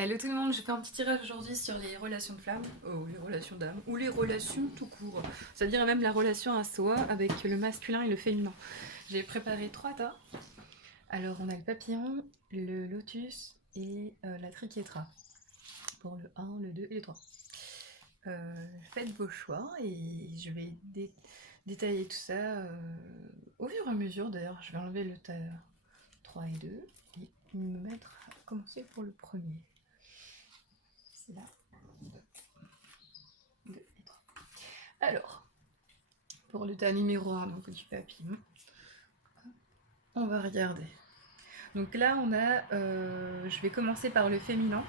Hello tout le monde, je fais un petit tirage aujourd'hui sur les relations de femmes, ou les relations d'âme, ou les relations tout court, c'est-à-dire même la relation à soi avec le masculin et le féminin. J'ai préparé 3 tas. Alors on a le papillon, le lotus et la triquetra pour le 1, le 2 et le 3. Faites vos choix et je vais détailler tout ça au fur et à mesure. D'ailleurs, je vais enlever le tas 3 et 2 et me mettre à commencer pour le premier. C'est là. 2 et 3. Alors, pour le tas numéro 1, donc du papillon, on va regarder. Donc là, on a. Je vais commencer par le féminin.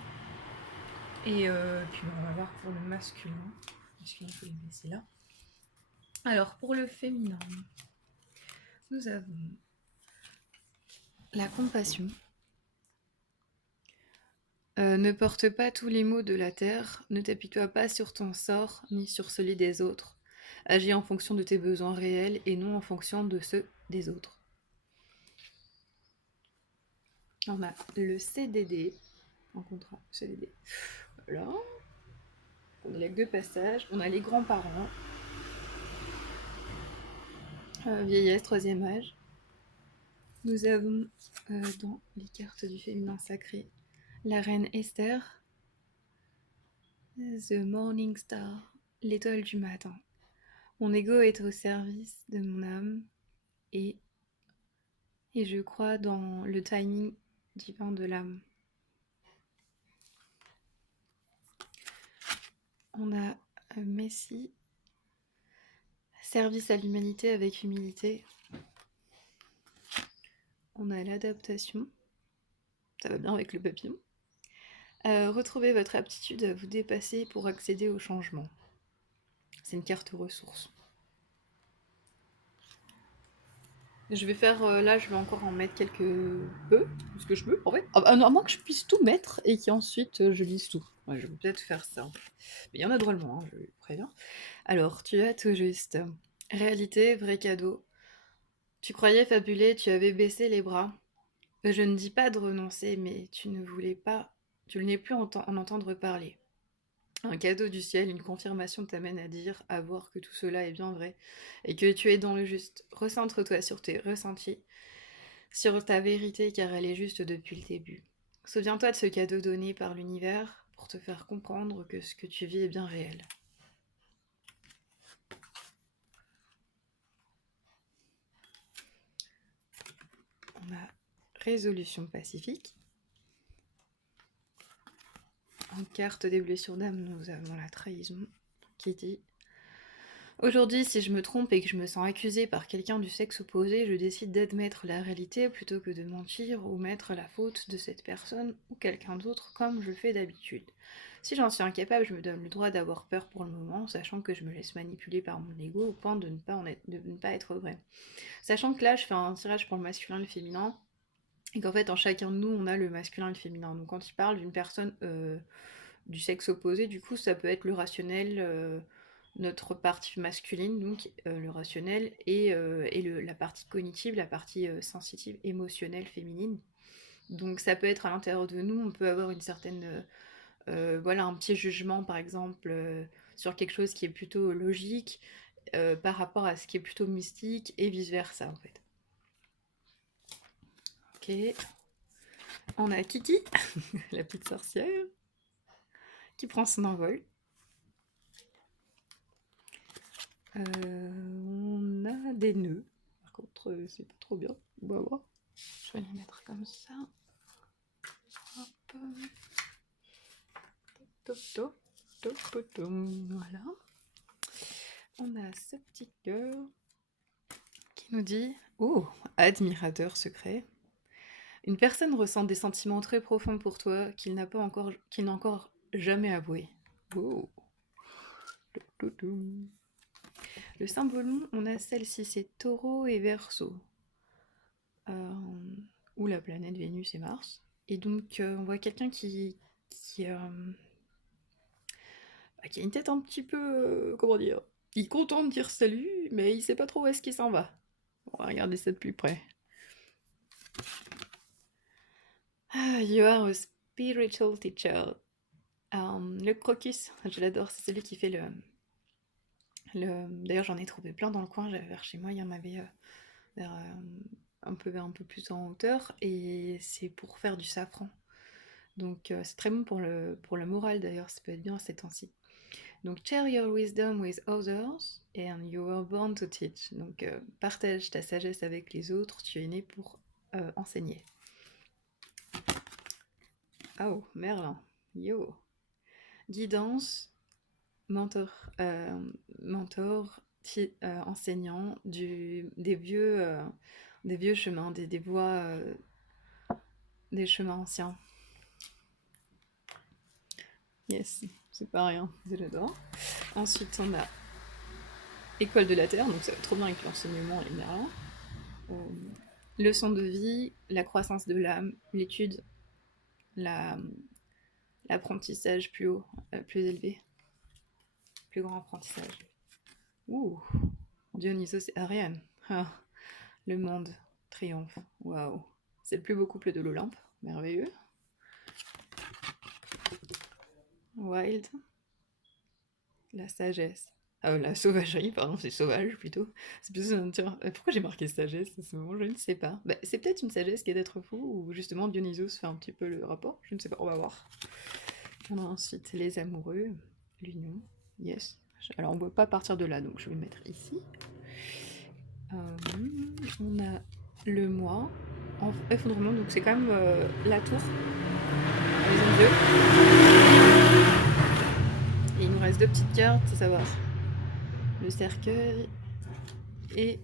Et puis on va voir pour le masculin. Le masculin, il faut le laisser là. Alors, pour le féminin, nous avons la compassion. Ne porte pas tous les maux de la terre, ne t'apitoie pas sur ton sort ni sur celui des autres. Agis en fonction de tes besoins réels et non en fonction de ceux des autres. On a le CDD, en contrat CDD. Voilà. On a les 2 passages. On a les grands-parents. Vieillesse, 3e âge. Nous avons dans les cartes du féminin sacré la reine Esther, The Morning Star, l'étoile du matin. Mon ego est au service de mon âme et je crois dans le timing divin de l'âme. On a Messie, service à l'humanité avec humilité. On a l'adaptation, ça va bien avec le papillon. Retrouvez votre aptitude à vous dépasser pour accéder au changement. C'est une carte ressources. Je vais faire, là je vais encore en mettre quelques peu, parce que je peux en fait. À moins que je puisse tout mettre et qu'ensuite je lise tout. Ouais, je vais peut-être faire ça. Mais il y en a drôlement, hein, je préviens. Alors, tu as tout juste. Réalité, vrai cadeau. Tu croyais fabuler, tu avais baissé les bras. Je ne dis pas de renoncer, mais tu ne voulais pas, tu ne voulais plus en entendre parler. Un cadeau du ciel, une confirmation t'amène à dire, à voir que tout cela est bien vrai, et que tu es dans le juste. Recentre-toi sur tes ressentis, sur ta vérité, car elle est juste depuis le début. Souviens-toi de ce cadeau donné par l'univers pour te faire comprendre que ce que tu vis est bien réel. On a résolution pacifique. En carte des blessures d'âme, nous avons la trahison qui dit: aujourd'hui, si je me trompe et que je me sens accusée par quelqu'un du sexe opposé, je décide d'admettre la réalité plutôt que de mentir ou mettre la faute de cette personne ou quelqu'un d'autre comme je fais d'habitude. Si j'en suis incapable, je me donne le droit d'avoir peur pour le moment, sachant que je me laisse manipuler par mon ego au point de ne pas être vrai. Sachant que là, je fais un tirage pour le masculin et le féminin, et qu'en fait, en chacun de nous, on a le masculin et le féminin. Donc quand il parle d'une personne du sexe opposé, du coup, ça peut être le rationnel, notre partie masculine, donc le rationnel, et la partie cognitive, la partie sensitive, émotionnelle, féminine. Donc ça peut être à l'intérieur de nous, on peut avoir une certaine... voilà, un petit jugement, par exemple, sur quelque chose qui est plutôt logique, par rapport à ce qui est plutôt mystique, et vice-versa, en fait. Ok. On a Kiki, la petite sorcière, qui prend son envol. On a des nœuds. Par contre, c'est pas trop bien. On va voir. Je vais les mettre comme ça. Hop. Top, top, top, top, top. Voilà. On a ce petit cœur qui nous dit: oh, admirateur secret. Une personne ressent des sentiments très profonds pour toi qu'il n'a encore jamais avoué. Oh. Le symbole, on a celle-ci, c'est Taureau et Verseau, où la planète Vénus et Mars. Et donc, on voit quelqu'un qui a une tête un petit peu, comment dire, il est content de dire salut, mais il sait pas trop où est-ce qu'il s'en va. On va regarder ça de plus près. You are a spiritual teacher. Le crocus, je l'adore, c'est celui qui fait D'ailleurs, j'en ai trouvé plein dans le coin, vers chez moi, il y en avait vers, vers un peu plus en hauteur, et c'est pour faire du safran. Donc c'est très bon pour le moral d'ailleurs, ça peut être bien à ces temps-ci. Donc share your wisdom with others and you were born to teach. Donc partage ta sagesse avec les autres, tu es né pour enseigner. Oh, Merlin, yo. Guidance, mentor, enseignant des vieux chemins, des voies, des chemins anciens. Yes, c'est pas rien, je l'adore. Ensuite, on a École de la Terre, donc ça va trop bien avec l'enseignement et Merlin. Leçon de vie, la croissance de l'âme, l'étude, l'apprentissage plus haut, plus élevé, plus grand apprentissage. Ouh, Dionysos et Ariane. Ah, le monde triomphe. Waouh, c'est le plus beau couple de l'Olympe, merveilleux. Wild, la sagesse. Ah, la sauvagerie, pardon, c'est sauvage plutôt. C'est plus pourquoi j'ai marqué sagesse à ce moment? Je ne sais pas. Bah, c'est peut-être une sagesse qui est d'être fou, ou justement Dionysos fait un petit peu le rapport. Je ne sais pas, on va voir. On a ensuite les amoureux, l'union, yes. Alors on ne peut pas partir de là, donc je vais le mettre ici. On a le moi, en effondrement, donc c'est quand même la tour, la maison de Dieu. Et il nous reste deux petites cartes, à savoir le cercueil et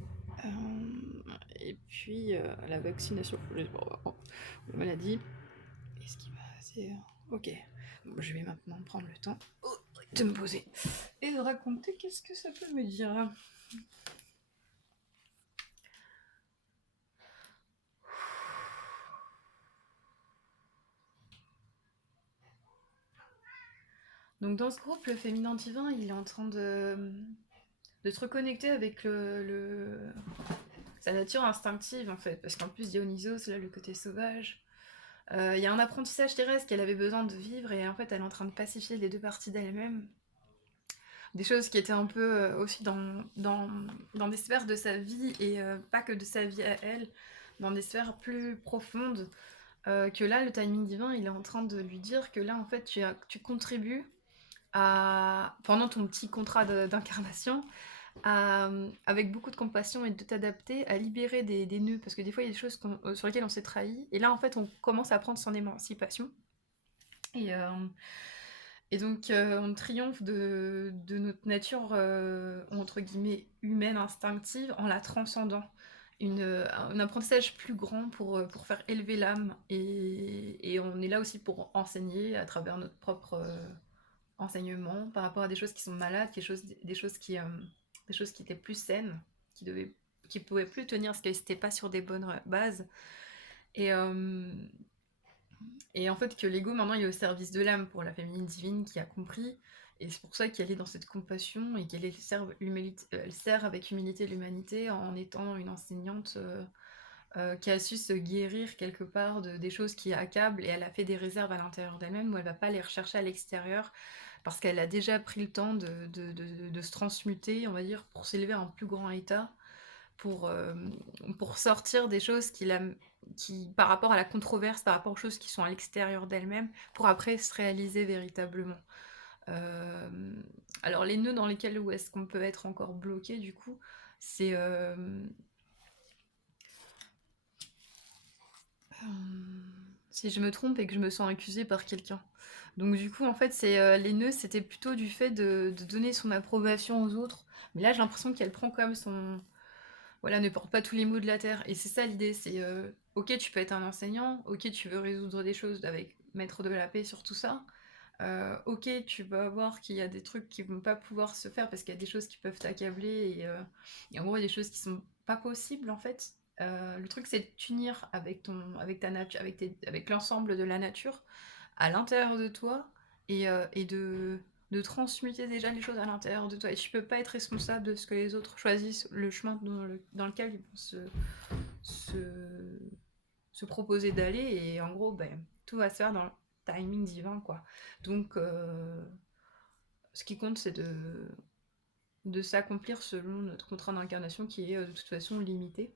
puis la vaccination, la maladie. Et ce qui va, c'est ok. Bon, je vais maintenant prendre le temps de me poser et de raconter qu'est-ce que ça peut me dire. Donc dans ce groupe, le féminin divin, il est en train de se reconnecter avec sa nature instinctive en fait, parce qu'en plus Dionysos, là, le côté sauvage, il y a un apprentissage terrestre qu'elle avait besoin de vivre, et en fait elle est en train de pacifier les deux parties d'elle-même. Des choses qui étaient un peu aussi dans des sphères de sa vie, et pas que de sa vie à elle, dans des sphères plus profondes, que là, le timing divin, il est en train de lui dire que là, en fait, tu contribues pendant ton petit contrat d'incarnation, avec beaucoup de compassion et de t'adapter à libérer des nœuds, parce que des fois il y a des choses sur lesquelles on s'est trahi, et là en fait on commence à prendre son émancipation, et donc on triomphe de notre nature entre guillemets humaine, instinctive, en la transcendant. Un apprentissage plus grand pour faire élever l'âme, et on est là aussi pour enseigner à travers notre propre enseignement par rapport à des choses qui sont malades, des choses qui étaient plus saines, qui pouvaient plus tenir parce qu'elles n'étaient pas sur des bonnes bases. Et en fait que l'ego maintenant il est au service de l'âme pour la féminine divine qui a compris, et c'est pour ça qu'elle est dans cette compassion, et qu'elle elle sert avec humilité l'humanité en étant une enseignante qui a su se guérir quelque part des choses qui accablent, et elle a fait des réserves à l'intérieur d'elle-même où elle va pas les rechercher à l'extérieur, parce qu'elle a déjà pris le temps de se transmuter, on va dire, pour s'élever à un plus grand état, pour sortir des choses qui, par rapport à la controverse, par rapport aux choses qui sont à l'extérieur d'elle-même, pour après se réaliser véritablement. Alors les nœuds dans lesquels où est-ce qu'on peut être encore bloqué, du coup, c'est... si je me trompe et que je me sens accusée par quelqu'un. Donc du coup, en fait, les nœuds, c'était plutôt du fait de donner son approbation aux autres. Mais là, j'ai l'impression qu'elle prend quand même son... Voilà, ne porte pas tous les maux de la terre. Et c'est ça l'idée, c'est... ok, tu peux être un enseignant, ok, tu veux résoudre des choses avec mettre de la paix sur tout ça. Ok, tu vas voir qu'il y a des trucs qui vont pas pouvoir se faire parce qu'il y a des choses qui peuvent t'accabler, et en gros, il y a des choses qui sont pas possibles, en fait. Le truc, c'est de t'unir avec ta nature, avec l'ensemble de la nature à l'intérieur de toi, et de transmuter déjà les choses à l'intérieur de toi. Et tu peux pas être responsable de ce que les autres choisissent, le chemin dans lequel ils vont se proposer d'aller. Et en gros, ben, tout va se faire timing divin, quoi. Donc, ce qui compte, c'est de s'accomplir selon notre contrat d'incarnation qui est de toute façon limité.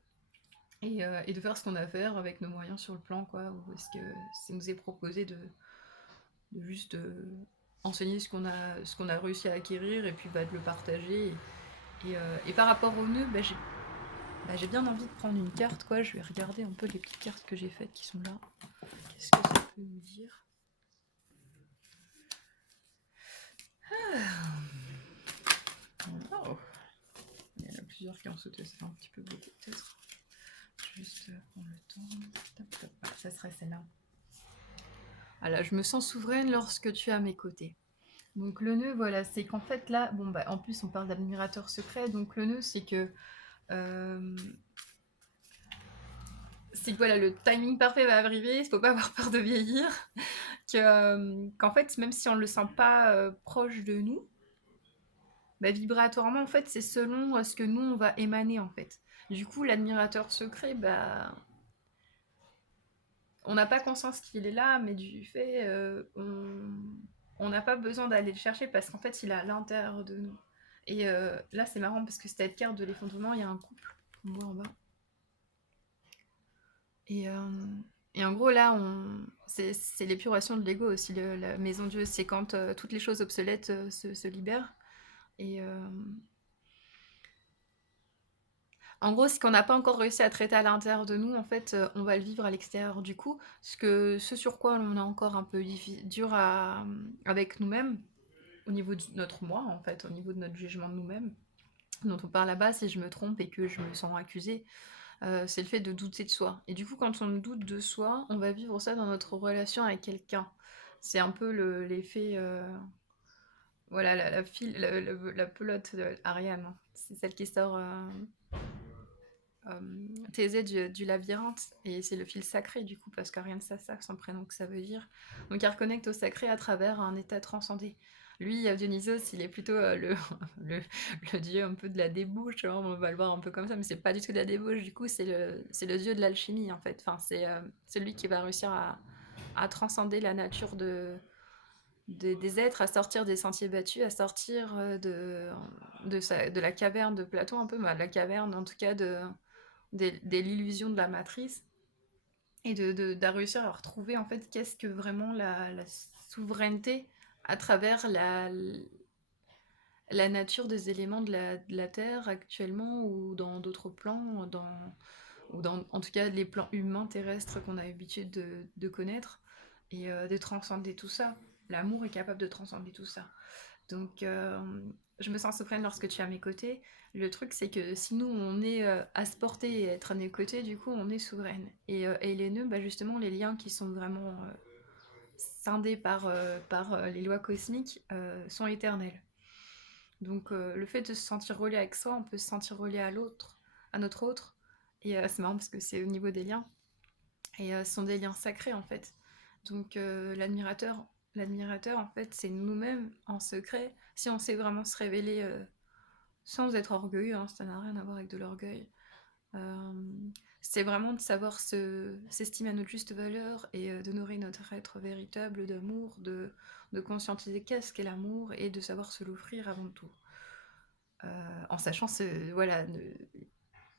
Et de faire ce qu'on a à faire avec nos moyens sur le plan, quoi. Ou est-ce que ça nous est proposé de juste enseigner ce qu'on a réussi à acquérir et puis de le partager. Et par rapport au nœud, j'ai bien envie de prendre une carte, quoi. Je vais regarder un peu les petites cartes que j'ai faites qui sont là. Qu'est-ce que ça peut nous dire? Oh. Il y en a plusieurs qui ont sauté, ça fait un petit peu beaucoup peut-être. Juste prendre le temps. Top, top. Ah, ça serait celle-là. Alors, je me sens souveraine lorsque tu es à mes côtés. Donc le nœud, voilà, c'est qu'en fait là, en plus on parle d'admirateur secret, donc le nœud c'est que voilà, le timing parfait va arriver, il faut pas avoir peur de vieillir, qu'en fait même si on le sent pas proche de nous, vibratoirement en fait c'est selon ce que nous on va émaner en fait. Du coup l'admirateur secret, on n'a pas conscience qu'il est là, mais du fait on n'a pas besoin d'aller le chercher parce qu'en fait il est à l'intérieur de nous. Et là c'est marrant parce que cette carte de l'effondrement, il y a un couple, on voit en bas. Et en gros là, c'est l'épuration de l'ego aussi, la maison Dieu, c'est quand toutes les choses obsolètes se libèrent. Et en gros, ce qu'on n'a pas encore réussi à traiter à l'intérieur de nous, en fait, on va le vivre à l'extérieur du coup. Ce sur quoi on a encore un peu dur avec nous-mêmes, au niveau de notre moi, en fait, au niveau de notre jugement de nous-mêmes, dont on parle là-bas, si je me trompe et que je me sens accusée, c'est le fait de douter de soi. Et du coup, quand on doute de soi, on va vivre ça dans notre relation avec quelqu'un. C'est un peu l'effet... voilà, la pelote d'Ariane. C'est celle qui sort Thésée du labyrinthe. Et c'est le fil sacré, du coup, parce qu'Ariane, c'est ça, son prénom, que ça veut dire. Donc, elle reconnecte au sacré à travers un état transcendé. Lui, Dionysos, il est plutôt le dieu un peu de la débauche, hein, on va le voir un peu comme ça, mais c'est pas du tout de la débauche, du coup, c'est le dieu de l'alchimie, en fait. Enfin, c'est lui qui va réussir à transcender la nature des êtres, à sortir des sentiers battus, à sortir de la caverne de Platon, un peu, de la caverne, en tout cas, de l'illusion de la matrice, et de réussir à retrouver, en fait, qu'est-ce que vraiment la souveraineté à travers la nature des éléments de la Terre actuellement ou dans d'autres plans, ou dans en tout cas les plans humains terrestres qu'on a l'habitude de connaître, et de transcender tout ça. L'amour est capable de transcender tout ça. Donc je me sens souveraine lorsque tu es à mes côtés. Le truc c'est que si nous on est à se porter et être à nos côtés, du coup on est souveraine. Et les nœuds, justement les liens qui sont vraiment scindés par les lois cosmiques sont éternels. Donc le fait de se sentir relié avec soi, on peut se sentir relié à l'autre, à notre autre. Et c'est marrant parce que c'est au niveau des liens. Et ce sont des liens sacrés en fait. Donc l'admirateur, en fait, c'est nous-mêmes en secret. Si on sait vraiment se révéler sans être orgueilleux, hein, ça n'a rien à voir avec de l'orgueil. C'est vraiment de savoir s'estimer à notre juste valeur et d'honorer notre être véritable d'amour, de conscientiser qu'est-ce qu'est l'amour et de savoir se l'offrir avant tout. En sachant voilà,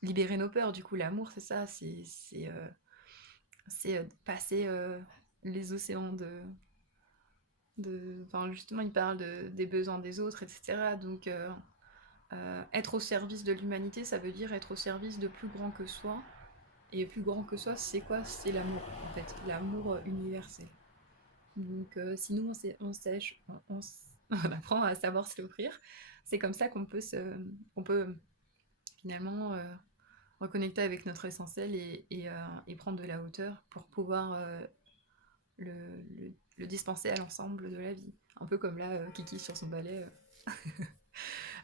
libérer nos peurs. Du coup, l'amour, c'est ça, c'est passer les océans enfin, justement, il parle des besoins des autres, etc. Donc, être au service de l'humanité, ça veut dire être au service de plus grand que soi. Et plus grand que soi, c'est quoi? C'est l'amour, en fait, l'amour universel. Donc, si nous, on apprend à savoir se l'offrir, c'est comme ça qu'on peut finalement reconnecter avec notre essentiel et prendre de la hauteur pour pouvoir le dispenser à l'ensemble de la vie. Un peu comme là, Kiki sur son balai.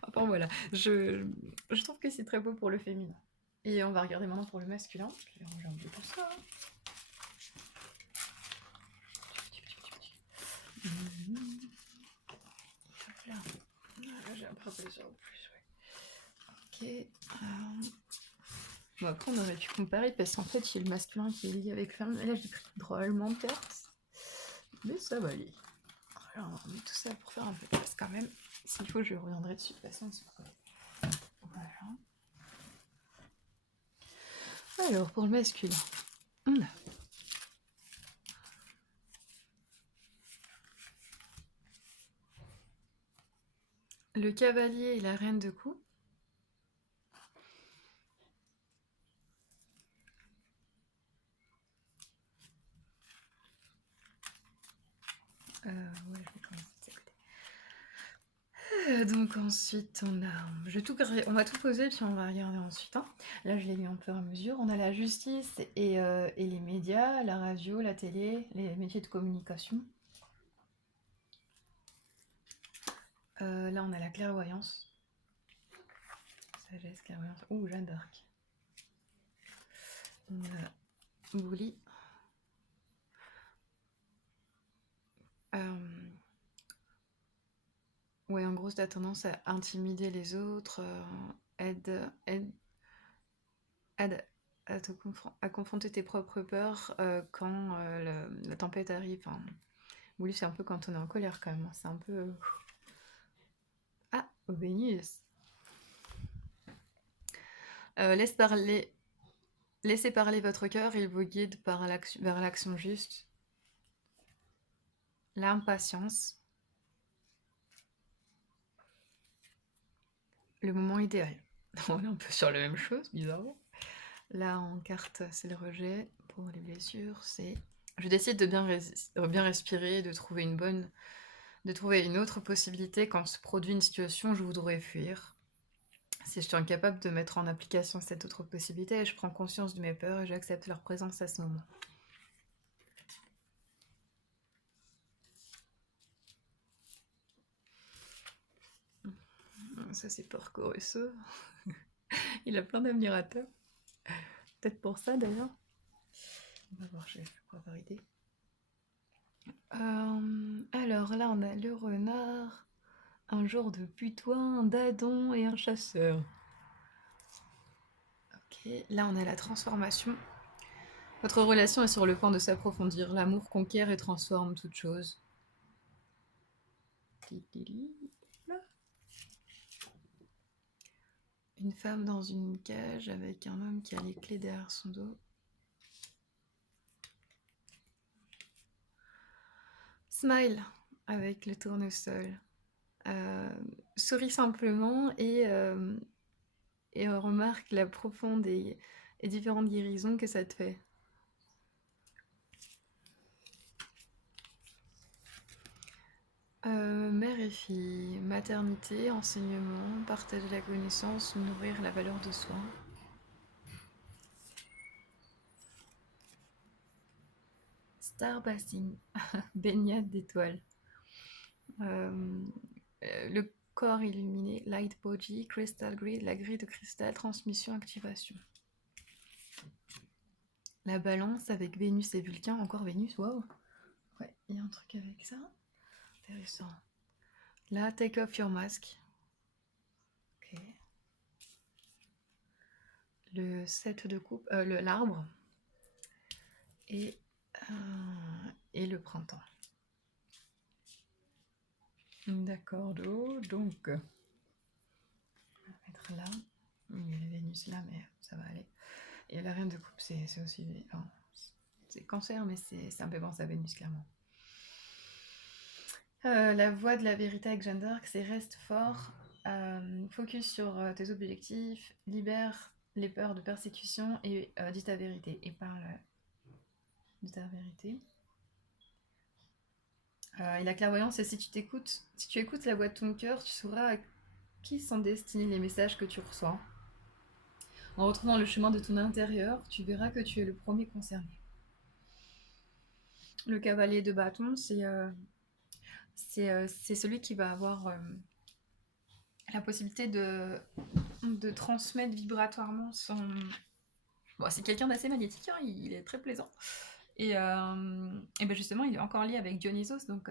Enfin voilà, je trouve que c'est très beau pour le féminin. Et on va regarder maintenant pour le masculin. Je vais ranger un peu tout ça. Hop là. J'ai un professeur en plus, ouais. Ok. Bon, après, on aurait pu comparer parce qu'en fait, il y a le masculin qui est lié avec le féminin. Et là, j'ai pris drôlement de cartes. Mais ça va aller. Alors, on met tout ça pour faire un peu de place quand même. S'il faut, je reviendrai dessus de toute façon. Voilà. Alors, pour le masculin, on a le cavalier et la reine de coups. Ouais, je vais commencer de ce côté. Donc ensuite, on va tout poser, puis on va regarder ensuite. Hein. Là, je l'ai mis en fur et à mesure. On a la justice et les médias, la radio, la télé, les métiers de communication. Là, on a la clairvoyance. Sagesse, clairvoyance. Ouh, Jeanne d'Arc. On a Bouli. Ouais, en gros, t'as tendance à intimider les autres, aide à confronter tes propres peurs quand la tempête arrive. Enfin, Bouli, c'est un peu quand on est en colère quand même. Hein. C'est un peu... Ah, Vénus. Laissez parler votre cœur, il vous guide vers l'action juste. L'impatience. Le moment idéal. On est un peu sur la même chose, bizarrement. Là, en carte, c'est le rejet. Pour les blessures, c'est... Je décide de bien respirer, de trouver une autre possibilité quand se produit une situation où je voudrais fuir. Si je suis incapable de mettre en application cette autre possibilité, je prends conscience de mes peurs et j'accepte leur présence à ce moment. Ça, c'est Porco Rosso. Il a plein d'admirateurs. Peut-être pour ça, d'ailleurs. On va voir, je vais avoir idée. Alors là, on a le renard, un genre de putois, un dadon et un chasseur. Ok, là, on a la transformation. Votre relation est sur le point de s'approfondir. L'amour conquiert et transforme toute chose. Une femme dans une cage avec un homme qui a les clés derrière son dos. Smile avec le tournesol. Souris simplement et remarque la profonde et différente guérison que ça te fait. Mère et fille, maternité, enseignement, partager la connaissance, nourrir la valeur de soi. Starbathing, baignade d'étoiles. Le corps illuminé, light body, crystal grid, la grille de cristal, transmission, activation. La balance avec Vénus et Vulcain, encore Vénus, waouh. Ouais, il y a un truc avec ça. Intéressant. Là, take off your mask. Ok. Le 7 de coupe, l'arbre. Et le printemps. D'accord, donc. On va mettre là. Il y a la Vénus là, mais ça va aller. Et la reine de coupe, c'est aussi... Enfin, c'est cancer, mais c'est un peu pensé à Vénus, clairement. La voie de la vérité avec Jeanne d'Arc, c'est reste fort, focus sur tes objectifs, libère les peurs de persécution et dis ta vérité. Et parle de ta vérité. Et la clairvoyance, c'est si tu écoutes la voix de ton cœur, tu sauras à qui sont destinés les messages que tu reçois. En retrouvant le chemin de ton intérieur, tu verras que tu es le premier concerné. Le cavalier de bâton, c'est celui qui va avoir la possibilité de transmettre vibratoirement son... Bon, c'est quelqu'un d'assez magnétique, hein, il est très plaisant. Et ben justement, il est encore lié avec Dionysos, donc...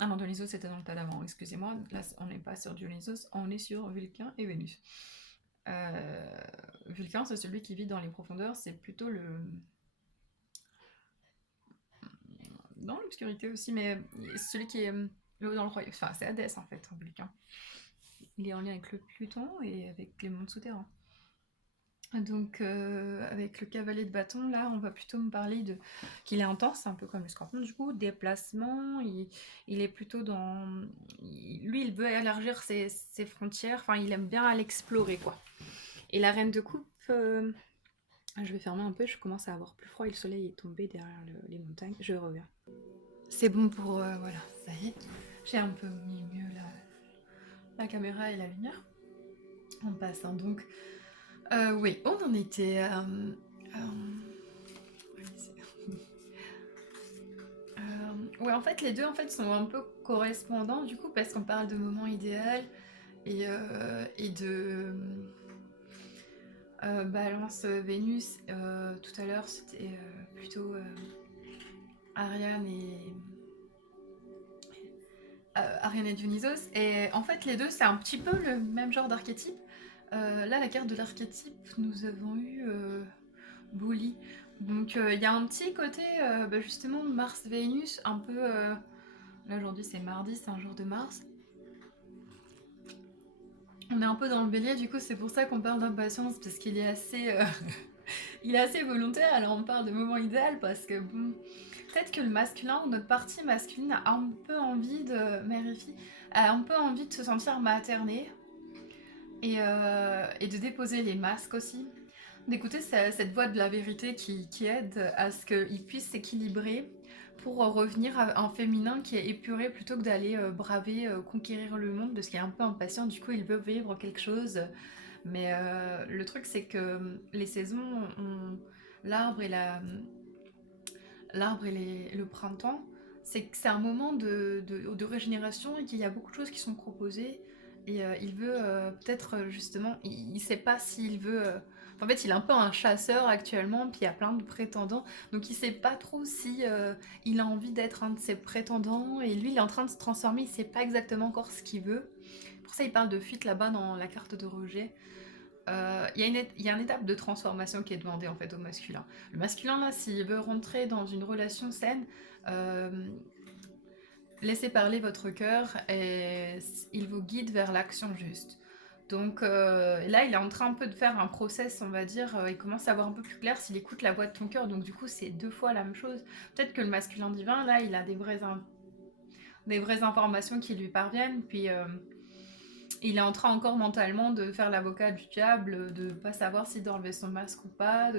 Ah non, Dionysos, c'était dans le tas d'avant, excusez-moi. Là, on n'est pas sur Dionysos, on est sur Vulcain et Vénus. Vulcain, c'est celui qui vit dans les profondeurs, c'est plutôt dans l'obscurité aussi, mais celui qui est le haut dans le royaume. Enfin, c'est Hadès en fait, en public. Hein. Il est en lien avec le Pluton et avec les mondes souterrains. Donc, avec le cavalier de bâton, là, on va plutôt me parler de qu'il est intense, un peu comme le scorpion, du coup, déplacement, il est plutôt dans... Lui, il veut élargir ses frontières, enfin, il aime bien aller explorer, quoi. Et la reine de coupe, je vais fermer un peu, je commence à avoir plus froid et le soleil est tombé derrière les montagnes, je reviens. C'est bon pour... voilà, ça y est, j'ai un peu mis mieux la caméra et la lumière. On passe, hein, donc... oui, on en était... ouais, en fait, les deux en fait sont un peu correspondants du coup parce qu'on parle de moment idéal et de Balance Vénus. Tout à l'heure, c'était plutôt Ariane et Dionysos. Et en fait, les deux, c'est un petit peu le même genre d'archétype. Là, la carte de l'archétype, nous avons eu Bouli. Donc, il y a un petit côté, justement, Mars-Vénus, un peu... là, aujourd'hui, c'est mardi, c'est un jour de Mars. On est un peu dans le bélier, du coup, c'est pour ça qu'on parle d'impatience, parce qu'il est assez... il est assez volontaire, alors on parle de moment idéal, parce que, bon... Peut-être que le masculin, ou notre partie masculine, a un peu envie de... Mère et fille, a un peu envie de se sentir maternée, et de déposer les masques aussi. D'écouter cette voix de la vérité qui aide à ce qu'il puisse s'équilibrer pour revenir à un féminin qui est épuré plutôt que d'aller braver, conquérir le monde parce qu'il est un peu impatient, du coup il veut vivre quelque chose. Mais le truc c'est que les saisons ont l'arbre et le printemps, c'est que c'est un moment de régénération et qu'il y a beaucoup de choses qui sont proposées et il veut peut-être justement, il sait pas s'il veut... en fait, il est un peu un chasseur actuellement, puis il y a plein de prétendants, donc il sait pas trop si il a envie d'être un de ses prétendants, et lui, il est en train de se transformer, il sait pas exactement encore ce qu'il veut. Pour ça, il parle de fuite là-bas dans la carte de rejet. Il y a une étape de transformation qui est demandée en fait au masculin. Le masculin, là, s'il veut rentrer dans une relation saine, euh, laissez parler votre cœur et il vous guide vers l'action juste. Donc là, il est en train un peu de faire un process, on va dire. Il commence à avoir un peu plus clair s'il écoute la voix de ton cœur. Donc du coup, c'est deux fois la même chose. Peut-être que le masculin divin, là, il a des vraies informations qui lui parviennent. Puis il est en train encore mentalement de faire l'avocat du diable, de pas savoir si d'enlever son masque ou pas.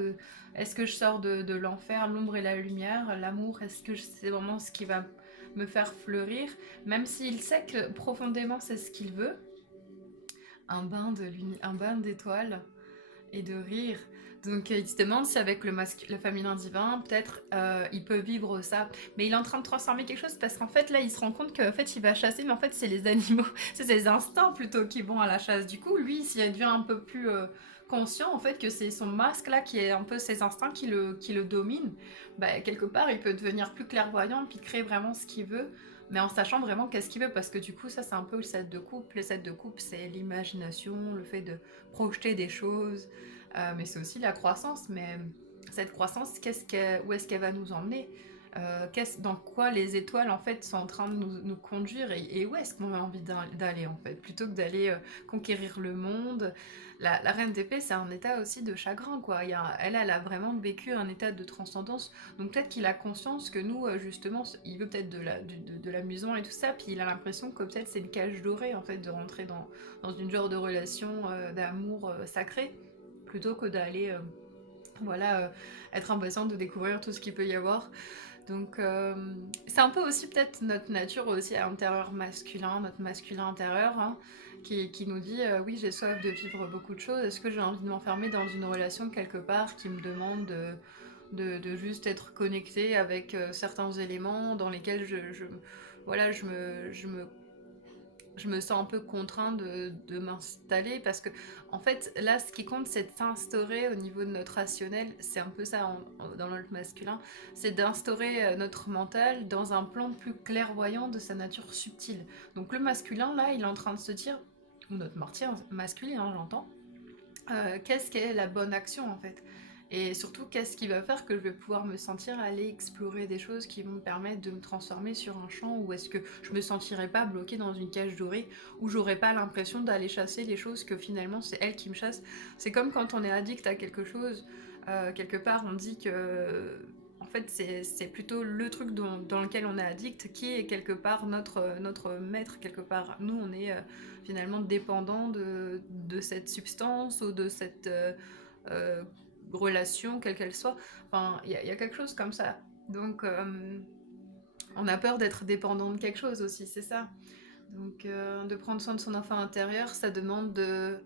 Est-ce que je sors de l'enfer, l'ombre et la lumière, l'amour, est-ce que c'est vraiment ce qui va me faire fleurir, même s'il sait que profondément c'est ce qu'il veut. Un bain d'étoiles et de rire. Donc il se demande si avec le féminin divin, peut-être il peut vivre ça. Mais il est en train de transformer quelque chose parce qu'en fait là il se rend compte qu'en fait il va chasser, mais en fait c'est les animaux, c'est ses instincts plutôt qui vont à la chasse. Du coup lui s'il devient un peu plus conscient en fait que c'est son masque là qui est un peu ses instincts qui le domine, bah, quelque part il peut devenir plus clairvoyant puis créer vraiment ce qu'il veut, mais en sachant vraiment qu'est-ce qu'il veut, parce que du coup ça c'est un peu le set de coupe. Le set de coupe c'est l'imagination, le fait de projeter des choses, mais c'est aussi la croissance. Mais cette croissance, où est-ce qu'elle va nous emmener, dans quoi les étoiles en fait sont en train de nous conduire, et où est-ce qu'on a envie d'aller en fait, plutôt que d'aller conquérir le monde. La reine d'épée, c'est un état aussi de chagrin, quoi. Elle a vraiment vécu un état de transcendance, donc peut-être qu'il a conscience que nous, justement, il veut peut-être de l'amusement et tout ça, puis il a l'impression que peut-être c'est une cage dorée en fait de rentrer dans une genre de relation d'amour sacré, plutôt que d'aller être impatient de découvrir tout ce qu'il peut y avoir. Donc c'est un peu aussi peut-être notre nature aussi à l'intérieur masculin, notre masculin intérieur, hein, qui nous dit oui, j'ai soif de vivre beaucoup de choses, est-ce que j'ai envie de m'enfermer dans une relation quelque part qui me demande de juste être connecté avec certains éléments dans lesquels je me sens un peu contraint de m'installer, parce que en fait là ce qui compte c'est de s'instaurer au niveau de notre rationnel, c'est un peu ça dans notre masculin, c'est d'instaurer notre mental dans un plan plus clairvoyant de sa nature subtile. Donc le masculin là il est en train de se dire, ou notre martyr masculin, hein, j'entends, qu'est-ce qu'est la bonne action en fait, Et surtout, qu'est-ce qui va faire que je vais pouvoir me sentir aller explorer des choses qui vont me permettre de me transformer sur un champ, ou est-ce que je me sentirai pas bloquée dans une cage dorée où j'aurais pas l'impression d'aller chasser les choses que finalement c'est elles qui me chassent. C'est comme quand on est addict à quelque chose, quelque part on dit que en fait c'est plutôt le truc dans lequel on est addict qui est quelque part notre maître quelque part. Nous on est finalement dépendant de cette substance ou de cette euh, relation, quelle qu'elle soit. Enfin, il y a quelque chose comme ça. Donc, on a peur d'être dépendant de quelque chose aussi, c'est ça. Donc, de prendre soin de son enfant intérieur, ça demande de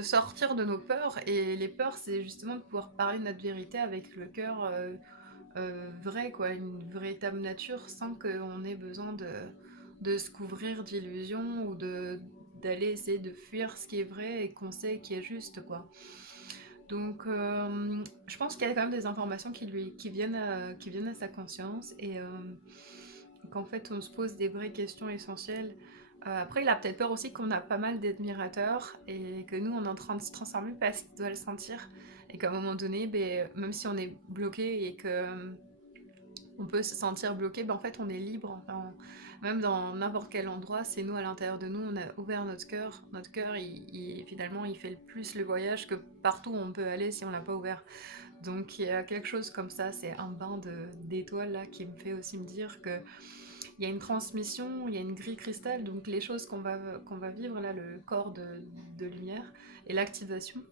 sortir de nos peurs. Et les peurs, c'est justement de pouvoir parler de notre vérité avec le cœur vrai, quoi, une véritable nature, sans qu'on ait besoin de se couvrir d'illusions ou d'aller essayer de fuir ce qui est vrai et qu'on sait qui est juste, quoi. Donc, je pense qu'il y a quand même des informations qui viennent à sa conscience et qu'en fait, on se pose des vraies questions essentielles. Après, il a peut-être peur aussi qu'on a pas mal d'admirateurs et que nous, on est en train de se transformer parce qu'il doit le sentir. Et qu'à un moment donné, ben, même si on est bloqué et que on peut se sentir bloqué, ben en fait, on est libre. Enfin, même dans n'importe quel endroit, c'est nous à l'intérieur de nous, on a ouvert notre cœur. Notre cœur, finalement, il fait le plus le voyage que partout où on peut aller si on l'a pas ouvert. Donc il y a quelque chose comme ça, c'est un bain d'étoiles là qui me fait aussi me dire que il y a une transmission, il y a une grille cristal, donc les choses qu'on va vivre là, le corps de lumière et l'activation,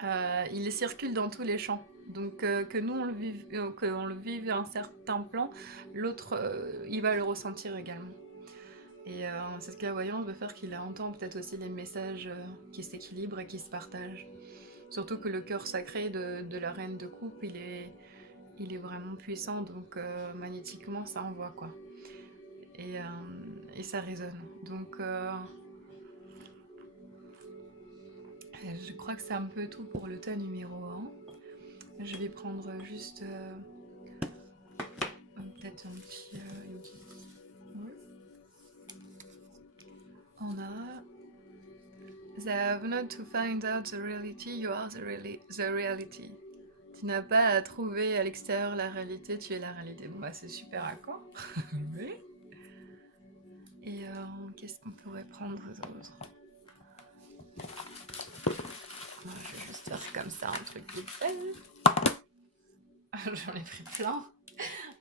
il circule dans tous les champs. Donc que nous on le vive à un certain plan, l'autre il va le ressentir également. Et cette clairvoyance va faire qu'il entend peut-être aussi les messages qui s'équilibrent et qui se partagent. Surtout que le cœur sacré de la reine de coupe, il est vraiment puissant, donc magnétiquement ça envoie quoi. Et ça résonne. Donc je crois que c'est un peu tout pour le tas numéro 1. Je vais prendre juste peut-être un petit yogi. Oui. On a They have not to find out the reality, you are the reality. Tu n'as pas à trouver à l'extérieur la réalité, tu es la réalité. Bon, bah, c'est super à quoi. Oui. Et qu'est-ce qu'on pourrait prendre d'autre? Je vais juste faire comme ça, un truc vite fait. J'en ai pris plein.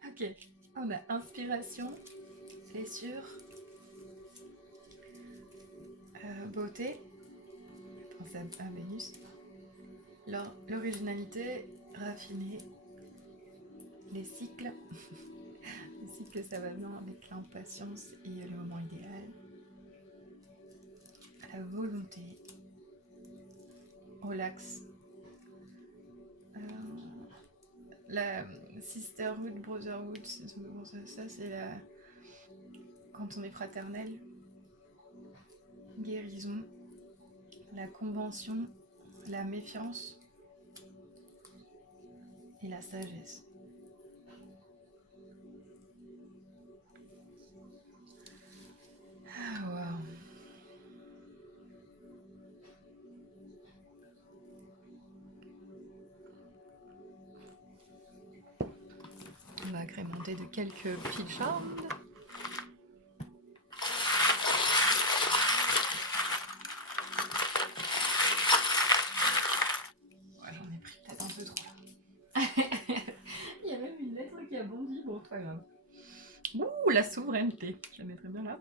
Ok, on a inspiration, blessure, beauté, je pense à Vénus, l'originalité, raffinée, les cycles. Les cycles, ça va bien avec l'impatience et le moment idéal, la volonté, relax, la sisterhood, brotherhood, ça c'est quand on est fraternel, guérison, la convention, la méfiance et la sagesse. Ah, wow. On va agrémenter de quelques fils charmes. J'en ai pris peut-être un peu trop là. Il y a même une lettre qui a bondi, bon, pas grave. Ouh, la souveraineté, je la mettrai bien là.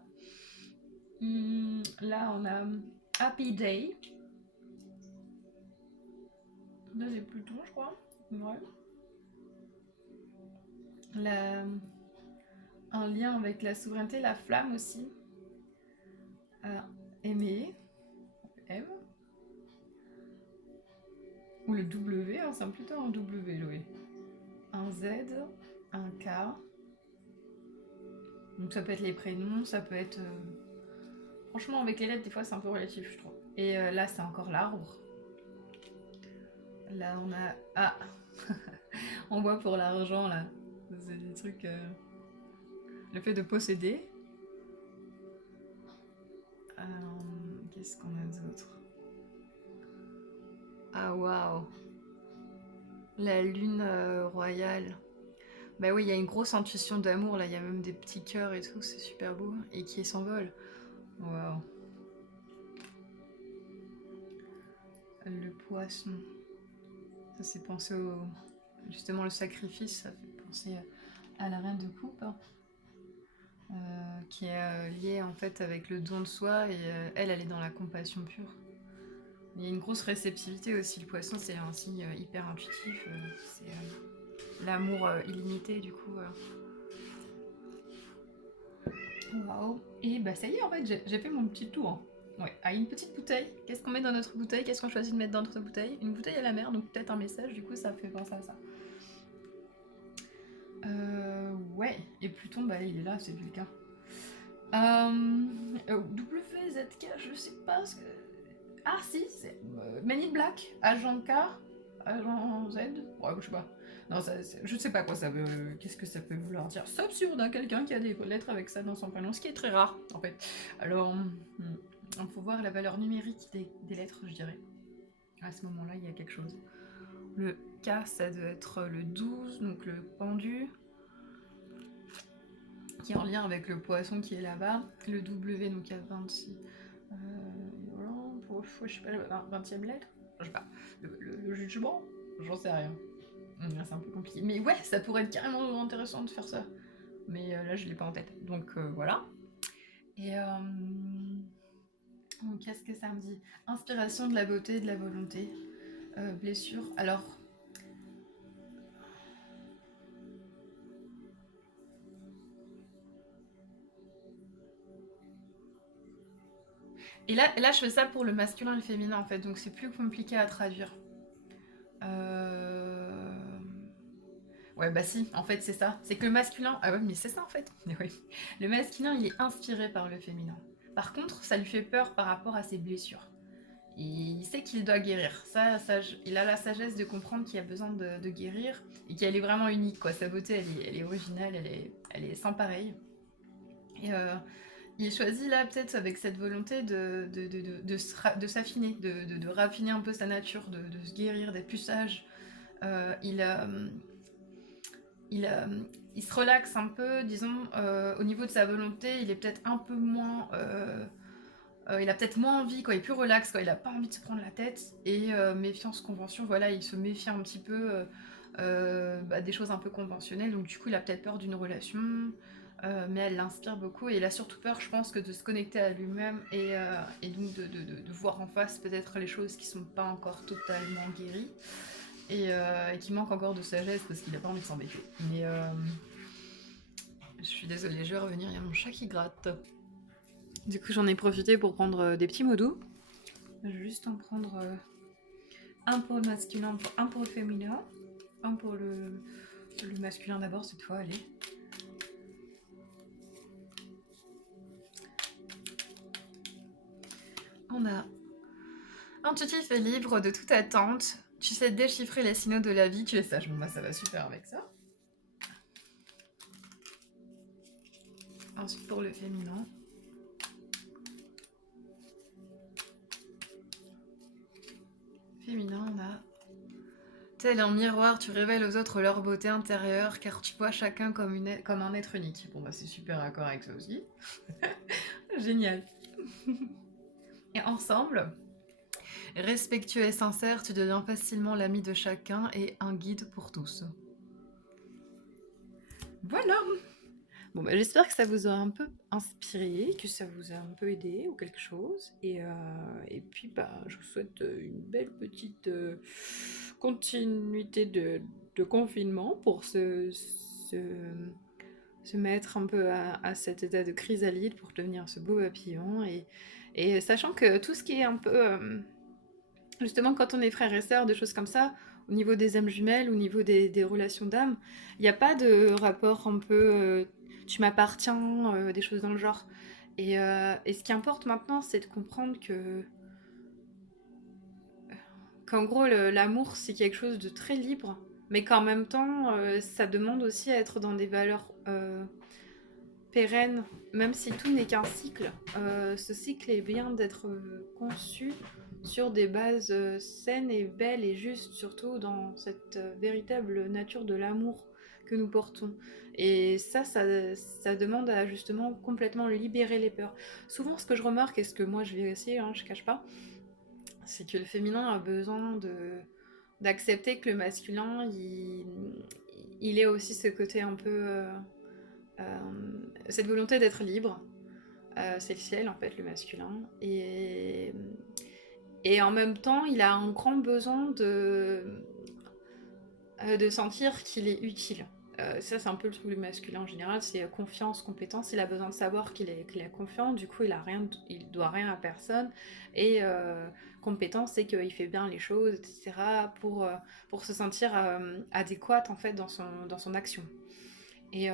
Là, on a Happy Day. Là, c'est Pluton, je crois. Ouais. Un lien avec la souveraineté, la flamme aussi. Aimer, M. Ou le W, hein, c'est plutôt un W, Loé. Un Z, un K. Donc ça peut être les prénoms, ça peut être... Franchement, avec les lettres, des fois, c'est un peu relatif, je trouve. Et là, c'est encore l'arbre. Là, on a... Ah on voit pour l'argent, là. C'est des trucs... Le fait de posséder. Qu'est-ce qu'on a d'autre? Ah, waouh. La lune royale. Bah oui, il y a une grosse intuition d'amour là, il y a même des petits cœurs et tout, c'est super beau. Et qui s'envolent. Waouh. Le poisson. Ça c'est pensé au... Justement le sacrifice, ça fait penser à la reine de coupe. Qui est liée en fait avec le don de soi et elle est dans la compassion pure. Il y a une grosse réceptivité aussi, le poisson c'est un signe hyper intuitif, c'est l'amour illimité du coup. Waouh. Et bah ça y est en fait, j'ai fait mon petit tour. Ouais, ah, une petite bouteille. Qu'est-ce qu'on met dans notre bouteille? Qu'est-ce qu'on choisit de mettre dans notre bouteille? Une bouteille à la mer, donc peut-être un message, du coup ça fait penser à ça. Ouais, et Pluton, bah il est là, c'est Vulcain. WZK, je sais pas ce que... Ah si, c'est Men in Black, Agent K, Agent Z, ouais, je sais pas. Non, je sais pas quoi ça veut, qu'est-ce que ça peut vouloir dire. C'est absurde, hein, quelqu'un qui a des lettres avec ça dans son prénom, ce qui est très rare, en fait. Alors, il faut voir la valeur numérique des lettres, je dirais. À ce moment-là, il y a quelque chose. Le K, ça doit être le 12, donc le pendu, qui est en lien avec le poisson qui est là-bas. Le W, donc il y a 26. Je sais pas, la 20e lettre. Je sais pas. Le jugement, j'en sais rien. C'est un peu compliqué. Mais ouais, ça pourrait être carrément intéressant de faire ça. Mais là, je l'ai pas en tête. Donc voilà. Et qu'est-ce que ça me dit? Inspiration de la beauté, de la volonté. Blessure. Alors. Et là, je fais ça pour le masculin et le féminin en fait, donc c'est plus compliqué à traduire. Ouais, bah si, en fait, c'est ça. C'est que le masculin... Ah ouais, mais c'est ça, en fait. Oui. Le masculin, il est inspiré par le féminin. Par contre, ça lui fait peur par rapport à ses blessures. Il sait qu'il doit guérir. Il a la sagesse de comprendre qu'il a besoin de guérir et qu'elle est vraiment unique, quoi. Sa beauté, elle est originale, elle est sans pareil. Et il choisit là, peut-être avec cette volonté de s'affiner, de raffiner un peu sa nature, de se guérir, d'être plus sage. Il il se relaxe un peu, disons, au niveau de sa volonté, il est peut-être un peu moins... il a peut-être moins envie, quoi, il est plus relax, quoi, il a pas envie de se prendre la tête, et méfiance, convention, voilà, il se méfie un petit peu des choses un peu conventionnelles, donc du coup il a peut-être peur d'une relation, mais elle l'inspire beaucoup, et il a surtout peur, je pense, que de se connecter à lui-même, et donc de voir en face peut-être les choses qui sont pas encore totalement guéries, et qui manque encore de sagesse parce qu'il a pas envie de s'embêter. Mais je suis désolée, je vais revenir, il y a mon chat qui gratte. Du coup, j'en ai profité pour prendre des petits mots doux. Je vais juste en prendre un pour le masculin, un pour le féminin, un pour le masculin d'abord cette fois, allez. On a intuitif et libre de toute attente. Tu sais déchiffrer les signaux de la vie, tu es sage. Bon bah ça va super avec ça. Ensuite pour le féminin. Féminin, on a... Tel un miroir, tu révèles aux autres leur beauté intérieure, car tu vois chacun comme un être unique. Bon bah c'est super raccord avec ça aussi. Génial. Et ensemble, respectueux et sincère, tu deviens facilement l'ami de chacun et un guide pour tous. Voilà. Bon bah j'espère que ça vous a un peu inspiré, que ça vous a un peu aidé ou quelque chose. Et puis bah je vous souhaite une belle petite continuité de confinement pour se mettre un peu à cet état de chrysalide pour devenir ce beau papillon. Et sachant que tout ce qui est un peu... justement quand on est frères et sœurs, des choses comme ça, au niveau des âmes jumelles, au niveau des relations d'âme, il n'y a pas de rapport un peu tu m'appartiens, des choses dans le genre. Et ce qui importe maintenant, c'est de comprendre qu'en gros, l'amour, c'est quelque chose de très libre, mais qu'en même temps, ça demande aussi à être dans des valeurs pérennes, même si tout n'est qu'un cycle. Ce cycle est bien d'être conçu sur des bases saines et belles et justes, surtout dans cette véritable nature de l'amour que nous portons. Et ça demande à justement complètement libérer les peurs. Souvent, ce que je remarque, et ce que moi je vais essayer, hein, je cache pas, c'est que le féminin a besoin d'accepter que le masculin, il ait aussi ce côté un peu... euh, cette volonté d'être libre. C'est le ciel, en fait, le masculin. Et en même temps, il a un grand besoin de sentir qu'il est utile. Ça, c'est un peu le truc du masculin en général, c'est confiance, compétence. Il a besoin de savoir qu'il est confiant, du coup, il doit rien à personne. Et compétence, c'est qu'il fait bien les choses, etc., pour se sentir adéquate, en fait, dans son action. Et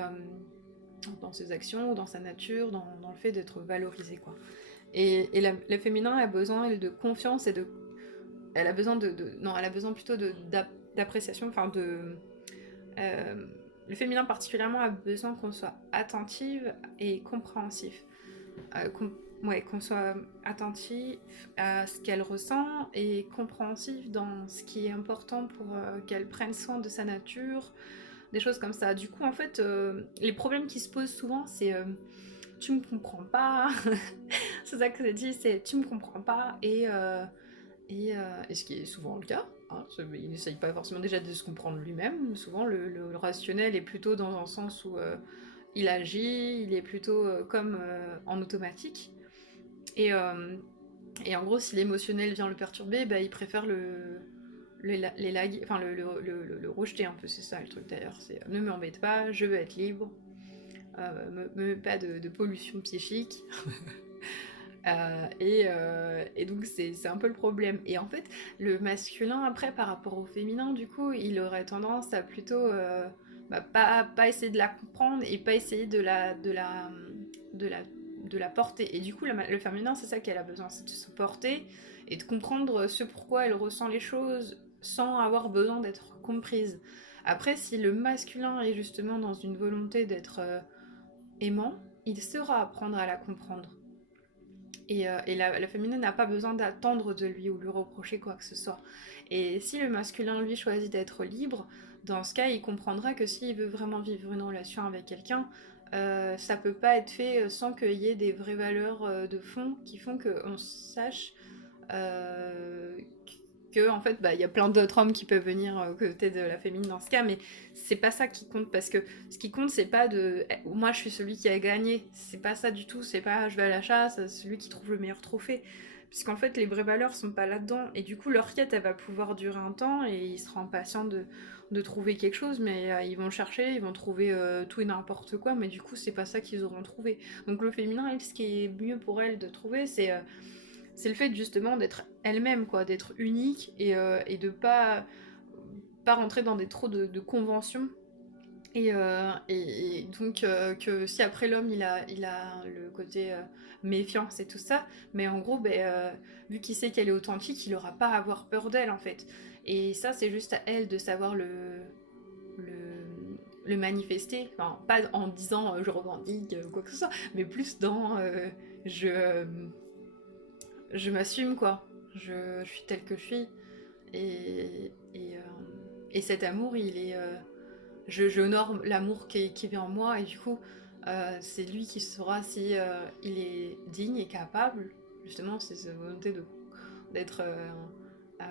dans ses actions, dans sa nature, dans le fait d'être valorisé, quoi. Et le féminin a besoin, elle, de confiance et de... Elle a besoin non, elle a besoin plutôt d'appréciation, enfin de... Euh, le féminin particulièrement a besoin qu'on soit attentive et compréhensif. Ouais, qu'on soit attentif à ce qu'elle ressent et compréhensif dans ce qui est important pour qu'elle prenne soin de sa nature, des choses comme ça. Du coup, en fait, les problèmes qui se posent souvent, c'est tu me comprends pas. C'est ça que ça dit, c'est tu me comprends pas. Et ce qui est souvent le cas. Hein, il n'essaye pas forcément déjà de se comprendre lui-même. Souvent, le rationnel est plutôt dans un sens où il agit, il est plutôt comme en automatique. Et, euh, et en gros, si l'émotionnel vient le perturber, bah, il préfère enfin, le rejeter un peu. C'est ça le truc d'ailleurs. C'est ne m'embête pas, je veux être libre, me mets pas de pollution psychique. Et donc c'est un peu le problème. Et en fait, le masculin, après, par rapport au féminin, du coup, il aurait tendance à plutôt pas essayer de la comprendre et pas essayer de la, de la porter. Et du coup, le féminin, c'est ça qu'elle a besoin, c'est de se porter et de comprendre ce pourquoi elle ressent les choses sans avoir besoin d'être comprise. Après, si le masculin est justement dans une volonté d'être aimant, il saura apprendre à la comprendre. Et la féminine n'a pas besoin d'attendre de lui ou lui reprocher quoi que ce soit. Et si le masculin, lui, choisit d'être libre, dans ce cas, il comprendra que s'il veut vraiment vivre une relation avec quelqu'un, ça peut pas être fait sans qu'il y ait des vraies valeurs de fond qui font qu'on sache euh, que en fait il y a plein d'autres hommes qui peuvent venir aux côtés de la féminine dans ce cas, mais c'est pas ça qui compte, parce que ce qui compte c'est pas de moi je suis celui qui a gagné, c'est pas ça du tout, c'est pas je vais à la chasse, celui qui trouve le meilleur trophée, puisqu'en fait les vraies valeurs sont pas là-dedans, et du coup leur quête elle va pouvoir durer un temps et ils seront impatients de trouver quelque chose, mais ils vont chercher, ils vont trouver tout et n'importe quoi, mais du coup c'est pas ça qu'ils auront trouvé. Donc le féminin, elle, ce qui est mieux pour elle de trouver, c'est le fait justement d'être elle-même, quoi, d'être unique et de pas rentrer dans trop de conventions. Et donc que si après l'homme il a le côté méfiance et tout ça, mais en gros, vu qu'il sait qu'elle est authentique, il aura pas à avoir peur d'elle en fait. Et ça, c'est juste à elle de savoir le manifester, enfin, pas en disant je revendique quoi que ce soit, mais plus dans je, je m'assume quoi, je suis telle que je suis. Et cet amour, il est. Je honore l'amour qui vient en moi, et du coup, c'est lui qui saura si il est digne et capable. Justement, c'est cette volonté d'être. Euh, euh,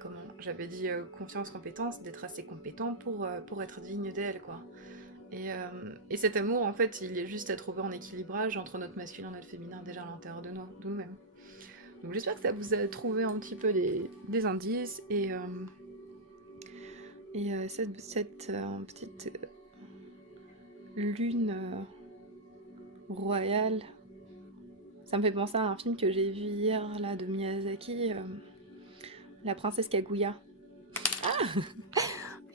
comment j'avais dit confiance, compétence, d'être assez compétent pour être digne d'elle, quoi. Et cet amour, en fait, il est juste à trouver en équilibrage entre notre masculin et notre féminin déjà à l'intérieur de nous-mêmes. Donc j'espère que ça vous a trouvé un petit peu des indices et cette petite lune royale, ça me fait penser à un film que j'ai vu hier là de Miyazaki, La princesse Kaguya.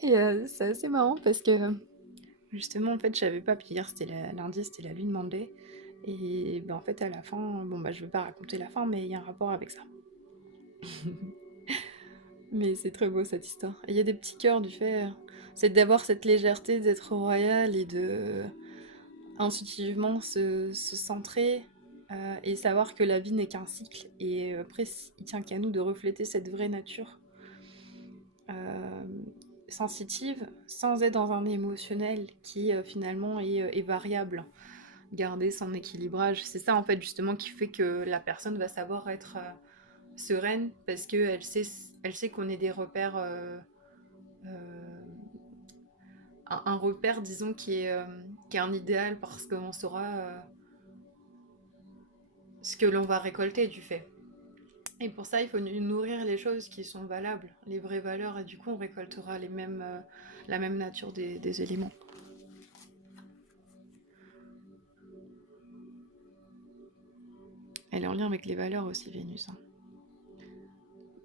Et c'est assez marrant parce que justement en fait j'avais pas, puis hier c'était lundi, c'était la lune Mandé. Et en fait à la fin, bon je vais pas raconter la fin, mais il y a un rapport avec ça. Mais c'est très beau cette histoire. Il y a des petits cœurs du fait, c'est d'avoir cette légèreté d'être royal et de intuitivement se centrer et savoir que la vie n'est qu'un cycle. Et après, il tient qu'à nous de refléter cette vraie nature sensitive, sans être dans un émotionnel qui finalement est variable. Garder son équilibrage, c'est ça en fait justement qui fait que la personne va savoir être sereine parce qu'elle sait qu'on est des repères, un repère disons qui est un idéal parce qu'on saura ce que l'on va récolter du fait. Et pour ça, il faut nourrir les choses qui sont valables, les vraies valeurs, et du coup, on récoltera la même nature des éléments. Elle est en lien avec les valeurs aussi, Vénus. Hein.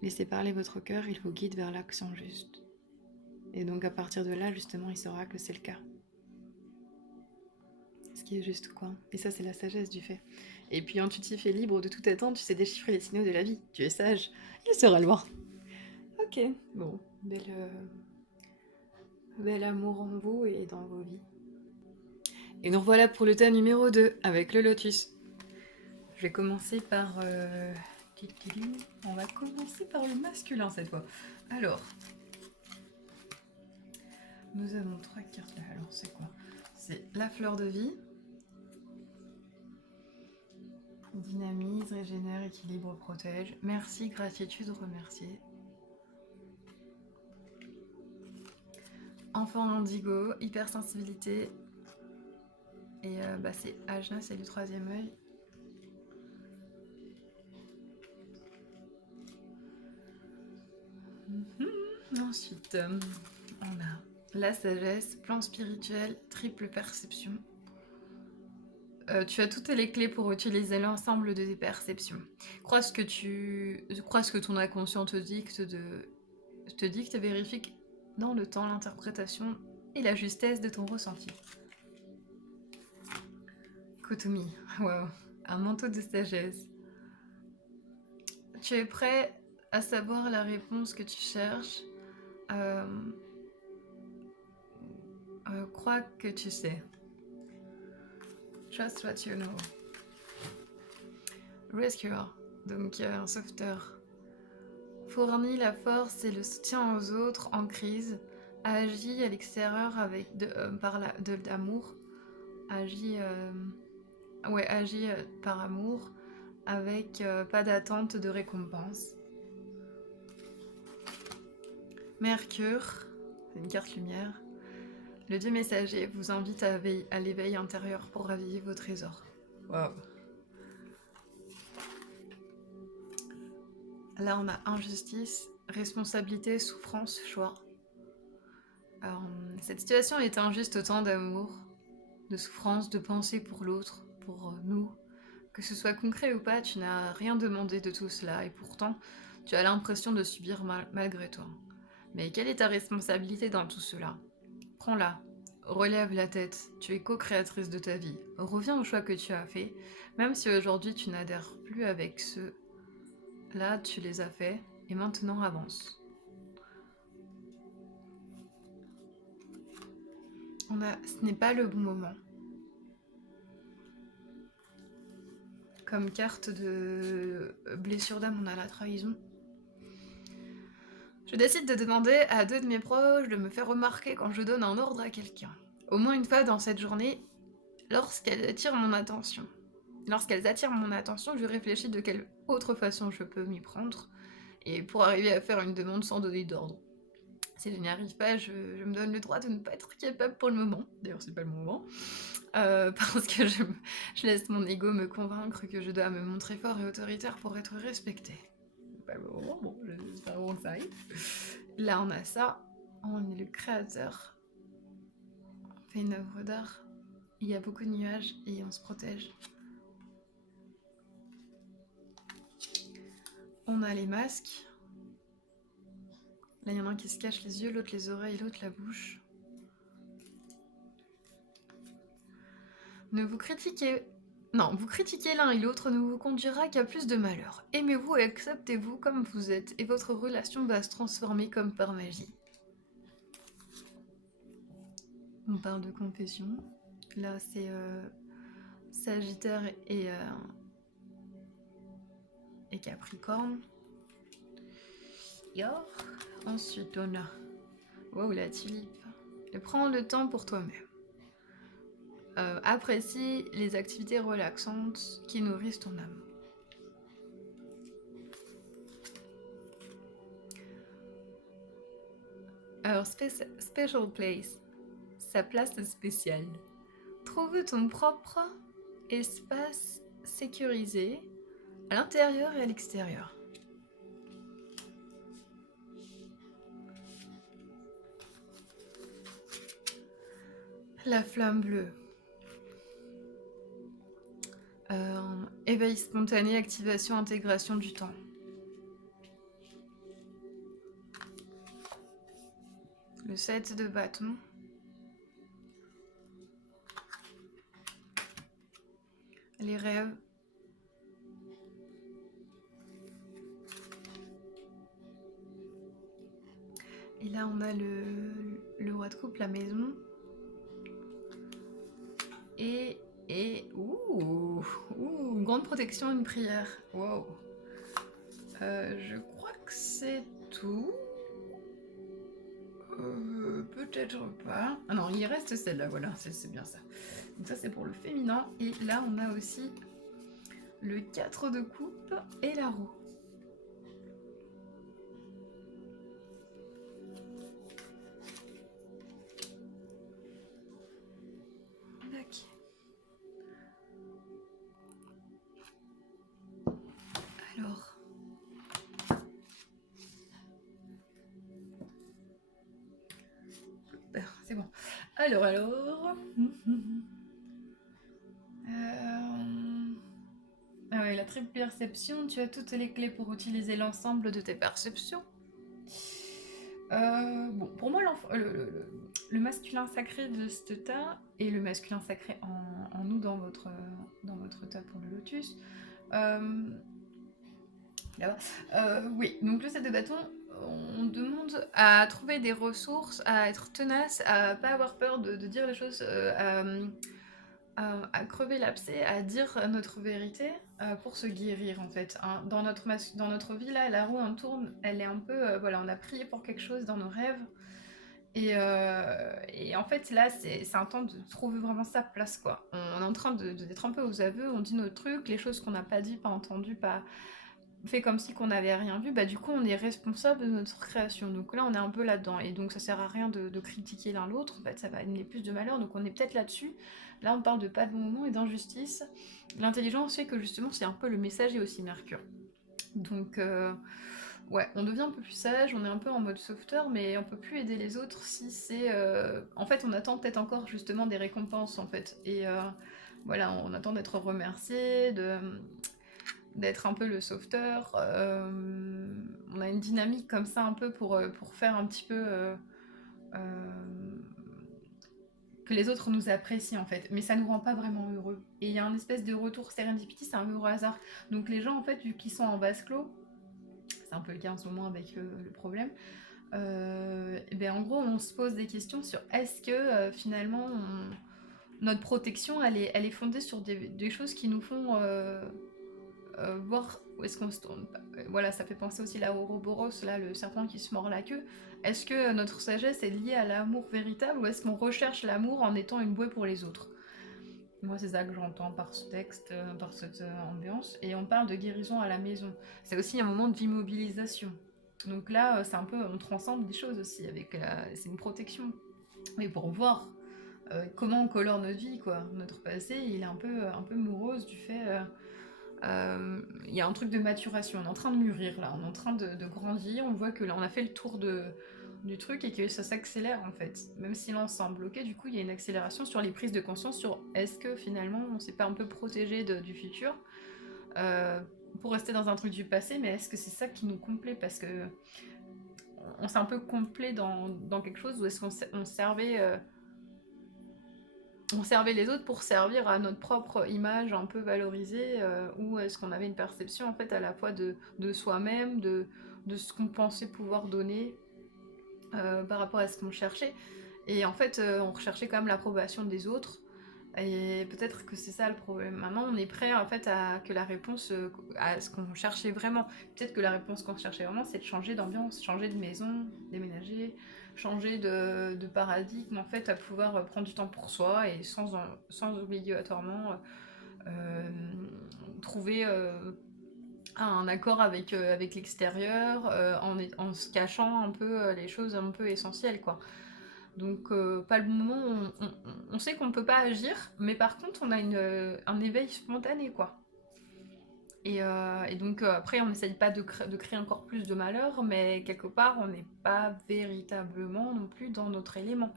Laissez parler votre cœur, il vous guide vers l'action juste. Et donc, à partir de là, justement, il saura que c'est le cas. Ce qui est juste, quoi. Et ça, c'est la sagesse du fait. Et puis, intuitif et libre de tout attendre, tu sais déchiffrer les signaux de la vie. Tu es sage, il saura le voir. Ok, bon, bel amour en vous et dans vos vies. Et nous voilà pour le tas numéro 2 avec le lotus. Je vais commencer par... On va commencer par le masculin cette fois. Alors, nous avons 3 cartes là. Alors, c'est quoi? C'est la fleur de vie. Dynamise, régénère, équilibre, protège. Merci, gratitude, remercier. Enfant indigo, hypersensibilité. Et c'est Ajna, c'est le 3e œil. Ensuite, on a la sagesse, plan spirituel, triple perception. Tu as toutes les clés pour utiliser l'ensemble de tes perceptions. Crois ce que ton inconscient te dicte, vérifie dans le temps l'interprétation et la justesse de ton ressenti. Kotumi, wow, un manteau de sagesse. Tu es prêt à savoir la réponse que tu cherches. Crois que tu sais. Trust what you know. Rescuer, donc un sauveteur. Fournit la force et le soutien aux autres en crise. Agit à l'extérieur avec de l'amour. Agit par amour avec pas d'attente de récompense. Mercure, c'est une carte lumière. Le dieu messager vous invite à l'éveil intérieur pour raviver vos trésors. Waouh. Là, on a injustice, responsabilité, souffrance, choix. Alors, cette situation est injuste autant d'amour, de souffrance, de pensée pour l'autre, pour nous. Que ce soit concret ou pas, tu n'as rien demandé de tout cela et pourtant, tu as l'impression de subir malgré toi. Mais quelle est ta responsabilité dans tout cela? Prends-la, relève la tête, tu es co-créatrice de ta vie. Reviens aux choix que tu as faits, même si aujourd'hui tu n'adhères plus avec ceux. Là, tu les as faits et maintenant avance. Ce n'est pas le bon moment. Comme carte de blessure d'âme, on a la trahison. Je décide de demander à 2 de mes proches de me faire remarquer quand je donne un ordre à quelqu'un. Au moins une fois dans cette journée, lorsqu'elles attirent mon attention. Je réfléchis de quelle autre façon je peux m'y prendre et pour arriver à faire une demande sans donner d'ordre. Si je n'y arrive pas, je me donne le droit de ne pas être capable pour le moment. D'ailleurs, c'est pas le moment. Parce que je laisse mon ego me convaincre que je dois me montrer fort et autoritaire pour être respecté. C'est pas le moment, bon, j'espère que ça arrive. Là, on a ça. On est le créateur. On fait une œuvre d'art. Il y a beaucoup de nuages et on se protège. On a les masques. Là, il y en a un qui se cache les yeux, l'autre les oreilles, l'autre la bouche. Vous critiquez l'un et l'autre ne vous conduira qu'à plus de malheur. Aimez-vous et acceptez-vous comme vous êtes, et votre relation va se transformer comme par magie. On parle de confession. Là, c'est Sagittaire et et Capricorne. Yor. Ensuite, on a wow, la tulipe. Prends le temps pour toi-même. Apprécie les activités relaxantes qui nourrissent ton âme. Alors, special place, sa place spéciale. Trouve ton propre espace sécurisé à l'intérieur et à l'extérieur. La flamme bleue. Éveil spontané, activation, intégration du temps. Le 7 de bâton. Les rêves. Et là, on a le roi de coupe, la maison. Et une grande protection, une prière. Wow. Je crois que c'est tout. Peut-être pas. Ah non, il reste celle-là, voilà, c'est bien ça. Donc ça, c'est pour le féminin. Et là, on a aussi le 4 de coupe et la roue. Alors, c'est bon. Alors. Ah ouais, la triple perception, tu as toutes les clés pour utiliser l'ensemble de tes perceptions. Bon, pour moi, le masculin sacré de ce tas et le masculin sacré en nous dans votre tas pour le lotus. Oui, donc le 7 de bâton, on demande à trouver des ressources, à être tenace, à pas avoir peur de dire les choses, à crever l'abcès, à dire notre vérité pour se guérir en fait. Hein. Dans notre vie là, la roue en tourne, elle est un peu, voilà, on a prié pour quelque chose dans nos rêves. Et en fait là c'est un temps de trouver vraiment sa place quoi. On est en train d'être un peu aux aveux, on dit nos trucs, les choses qu'on n'a pas dit, pas entendu, pas fait comme si qu'on n'avait rien vu, bah du coup on est responsable de notre création. Donc là on est un peu là-dedans et donc ça sert à rien de critiquer l'un l'autre, en fait ça va amener plus de malheur, donc on est peut-être là-dessus. Là on parle de pas de bon moment et d'injustice. L'intelligence fait que justement c'est un peu le messager aussi Mercure. Donc ouais, on devient un peu plus sage, on est un peu en mode sauveteur, mais on peut plus aider les autres si c'est... En fait on attend peut-être encore justement des récompenses en fait. Et voilà, on attend d'être remercié, d'être un peu le sauveteur. On a une dynamique comme ça un peu pour faire un petit peu que les autres nous apprécient en fait, mais ça nous rend pas vraiment heureux. Et il y a un espèce de retour serendipity, c'est un peu au hasard. Donc les gens en fait, vu qu'ils sont en vase clos, c'est un peu le cas en ce moment avec le problème, et ben en gros on se pose des questions sur est-ce que finalement notre protection elle est fondée sur des choses qui nous font voir où est-ce qu'on se tourne. Voilà, ça fait penser aussi à Ouroboros, là, le serpent qui se mord la queue. Est-ce que notre sagesse est liée à l'amour véritable ou est-ce qu'on recherche l'amour en étant une bouée pour les autres? Moi, c'est ça que j'entends par ce texte, par cette ambiance. Et on parle de guérison à la maison. C'est aussi un moment d'immobilisation. Donc là, c'est un peu, on transcende des choses aussi. C'est une protection. Mais pour voir comment on colore notre vie, quoi. Notre passé, il est un peu morose du fait... il y a un truc de maturation, on est en train de mûrir là, on est en train de grandir, on voit que là on a fait le tour du truc et que ça s'accélère en fait, même si l'ensemble bloqué, du coup il y a une accélération sur les prises de conscience sur est-ce que finalement on s'est pas un peu protégé du futur pour rester dans un truc du passé, mais est-ce que c'est ça qui nous complaît parce que on s'est un peu complet dans quelque chose ou est-ce qu'on servait on servait les autres pour servir à notre propre image un peu valorisée, ou est-ce qu'on avait une perception en fait à la fois de soi-même, de ce qu'on pensait pouvoir donner par rapport à ce qu'on cherchait. Et en fait, on recherchait quand même l'approbation des autres. Et peut-être que c'est ça le problème. Maintenant, on est prêt en fait à que la réponse à ce qu'on cherchait vraiment. Peut-être que la réponse qu'on cherchait vraiment, c'est de changer d'ambiance, changer de maison, déménager, changer de paradigme, en fait, à pouvoir prendre du temps pour soi et sans obligatoirement trouver un accord avec l'extérieur en se cachant un peu les choses un peu essentielles, quoi. Donc, pas le moment, on sait qu'on ne peut pas agir, mais par contre, on a un éveil spontané, quoi. Et donc, après, on n'essaye pas de créer encore plus de malheur, mais quelque part, on n'est pas véritablement non plus dans notre élément.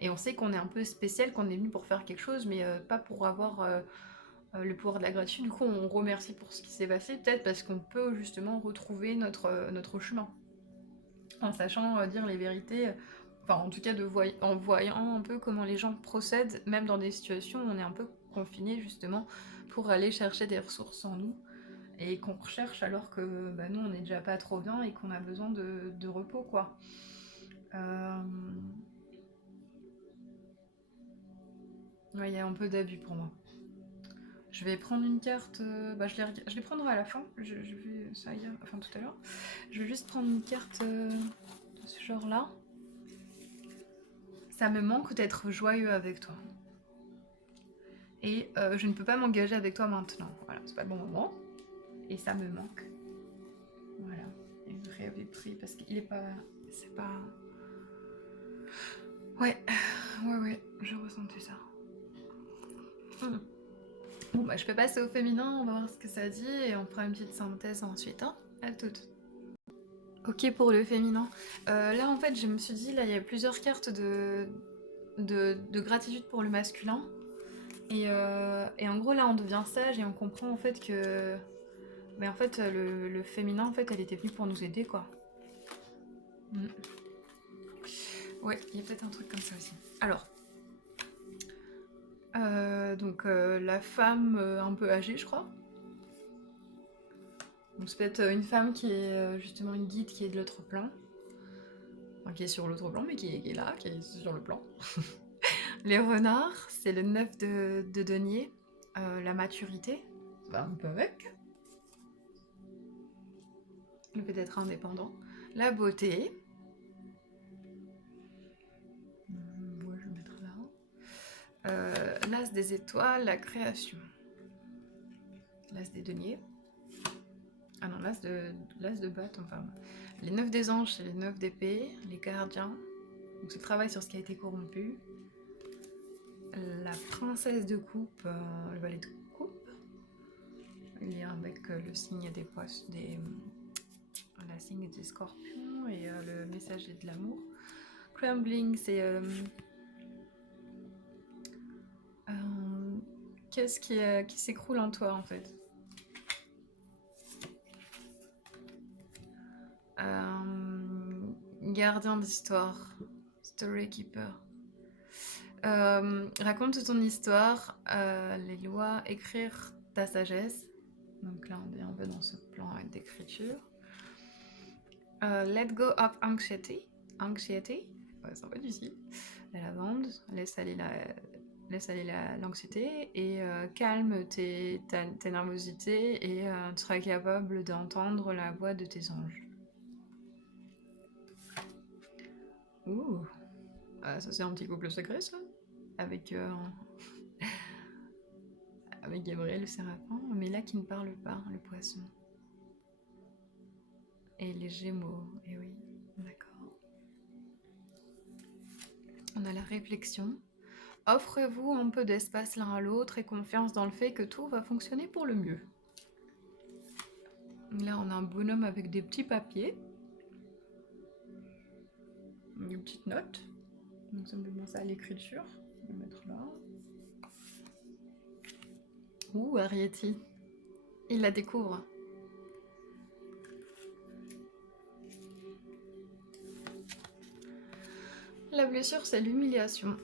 Et on sait qu'on est un peu spécial, qu'on est venu pour faire quelque chose, mais pas pour avoir le pouvoir de la gratitude. Du coup, on remercie pour ce qui s'est passé, peut-être parce qu'on peut justement retrouver notre chemin, en sachant dire les vérités, enfin en tout cas en voyant un peu comment les gens procèdent, même dans des situations où on est un peu confiné justement, pour aller chercher des ressources en nous, et qu'on recherche alors que bah, nous on est déjà pas trop bien et qu'on a besoin de repos, quoi. Ouais, il y a un peu d'abus pour moi. Je vais prendre une carte, bah, je les prendrai à la fin, je vais ça hier, enfin tout à l'heure. Je vais juste prendre une carte de ce genre-là. Ça me manque d'être joyeux avec toi. Et je ne peux pas m'engager avec toi maintenant. Voilà, c'est pas le bon moment. Et ça me manque. Voilà. Et je rêve pris parce qu'il est pas. C'est pas. Ouais, je ressentais ça. Bon, bah, je peux passer au féminin, on va voir ce que ça dit et on fera une petite synthèse ensuite. Hein. À toutes. Ok pour le féminin. Là, en fait, je me suis dit, là, il y a plusieurs cartes de gratitude pour le masculin. Et en gros, là, on devient sage et on comprend en fait que. Mais en fait, le féminin, en fait, elle était venue pour nous aider, quoi. Mm. Ouais, il y a peut-être un truc comme ça aussi. Alors. Donc, la femme un peu âgée, je crois. Donc, c'est peut-être une femme qui est justement une guide qui est de l'autre plan. Enfin, qui est sur l'autre plan, mais qui est là, qui est sur le plan. Les renards, c'est le 9 de denier. La maturité, ça va un peu avec. Le fait d'être indépendant. La beauté. Ouais, je vais mettre là. L'as des étoiles, la création. L'as des deniers. Ah non, l'as de bâton, pardon. Les 9 des anges, c'est les 9 d'épée. Les gardiens. Donc c'est le travail sur ce qui a été corrompu. La princesse de coupe, le valet de coupe. Il y a avec le signe des poissons, la signe des scorpions et le messager de l'amour. Crumbling, c'est qu'est-ce qui s'écroule en toi en fait. Gardien d'histoire, story keeper. Raconte ton histoire, les lois, écrire ta sagesse. Donc là, on est un peu dans ce plan d'écriture. Let go of anxiety. Anxiety, ouais, c'est un peu difficile. La lavande, laisse aller l'anxiété et calme tes nervosités et tu seras capable d'entendre la voix de tes anges. Ouh, ça c'est un petit couple secret ça, avec avec Gabriel le séraphin, mais là qui ne parle pas, le poisson. Et les Gémeaux, et oui, d'accord. On a la réflexion. Offrez-vous un peu d'espace l'un à l'autre et confiance dans le fait que tout va fonctionner pour le mieux. Là, on a un bonhomme avec des petits papiers. Une petite note. Donc ça me fait penser à l'écriture. Je vais mettre là. Ouh, Arietti. Il la découvre. La blessure, c'est l'humiliation.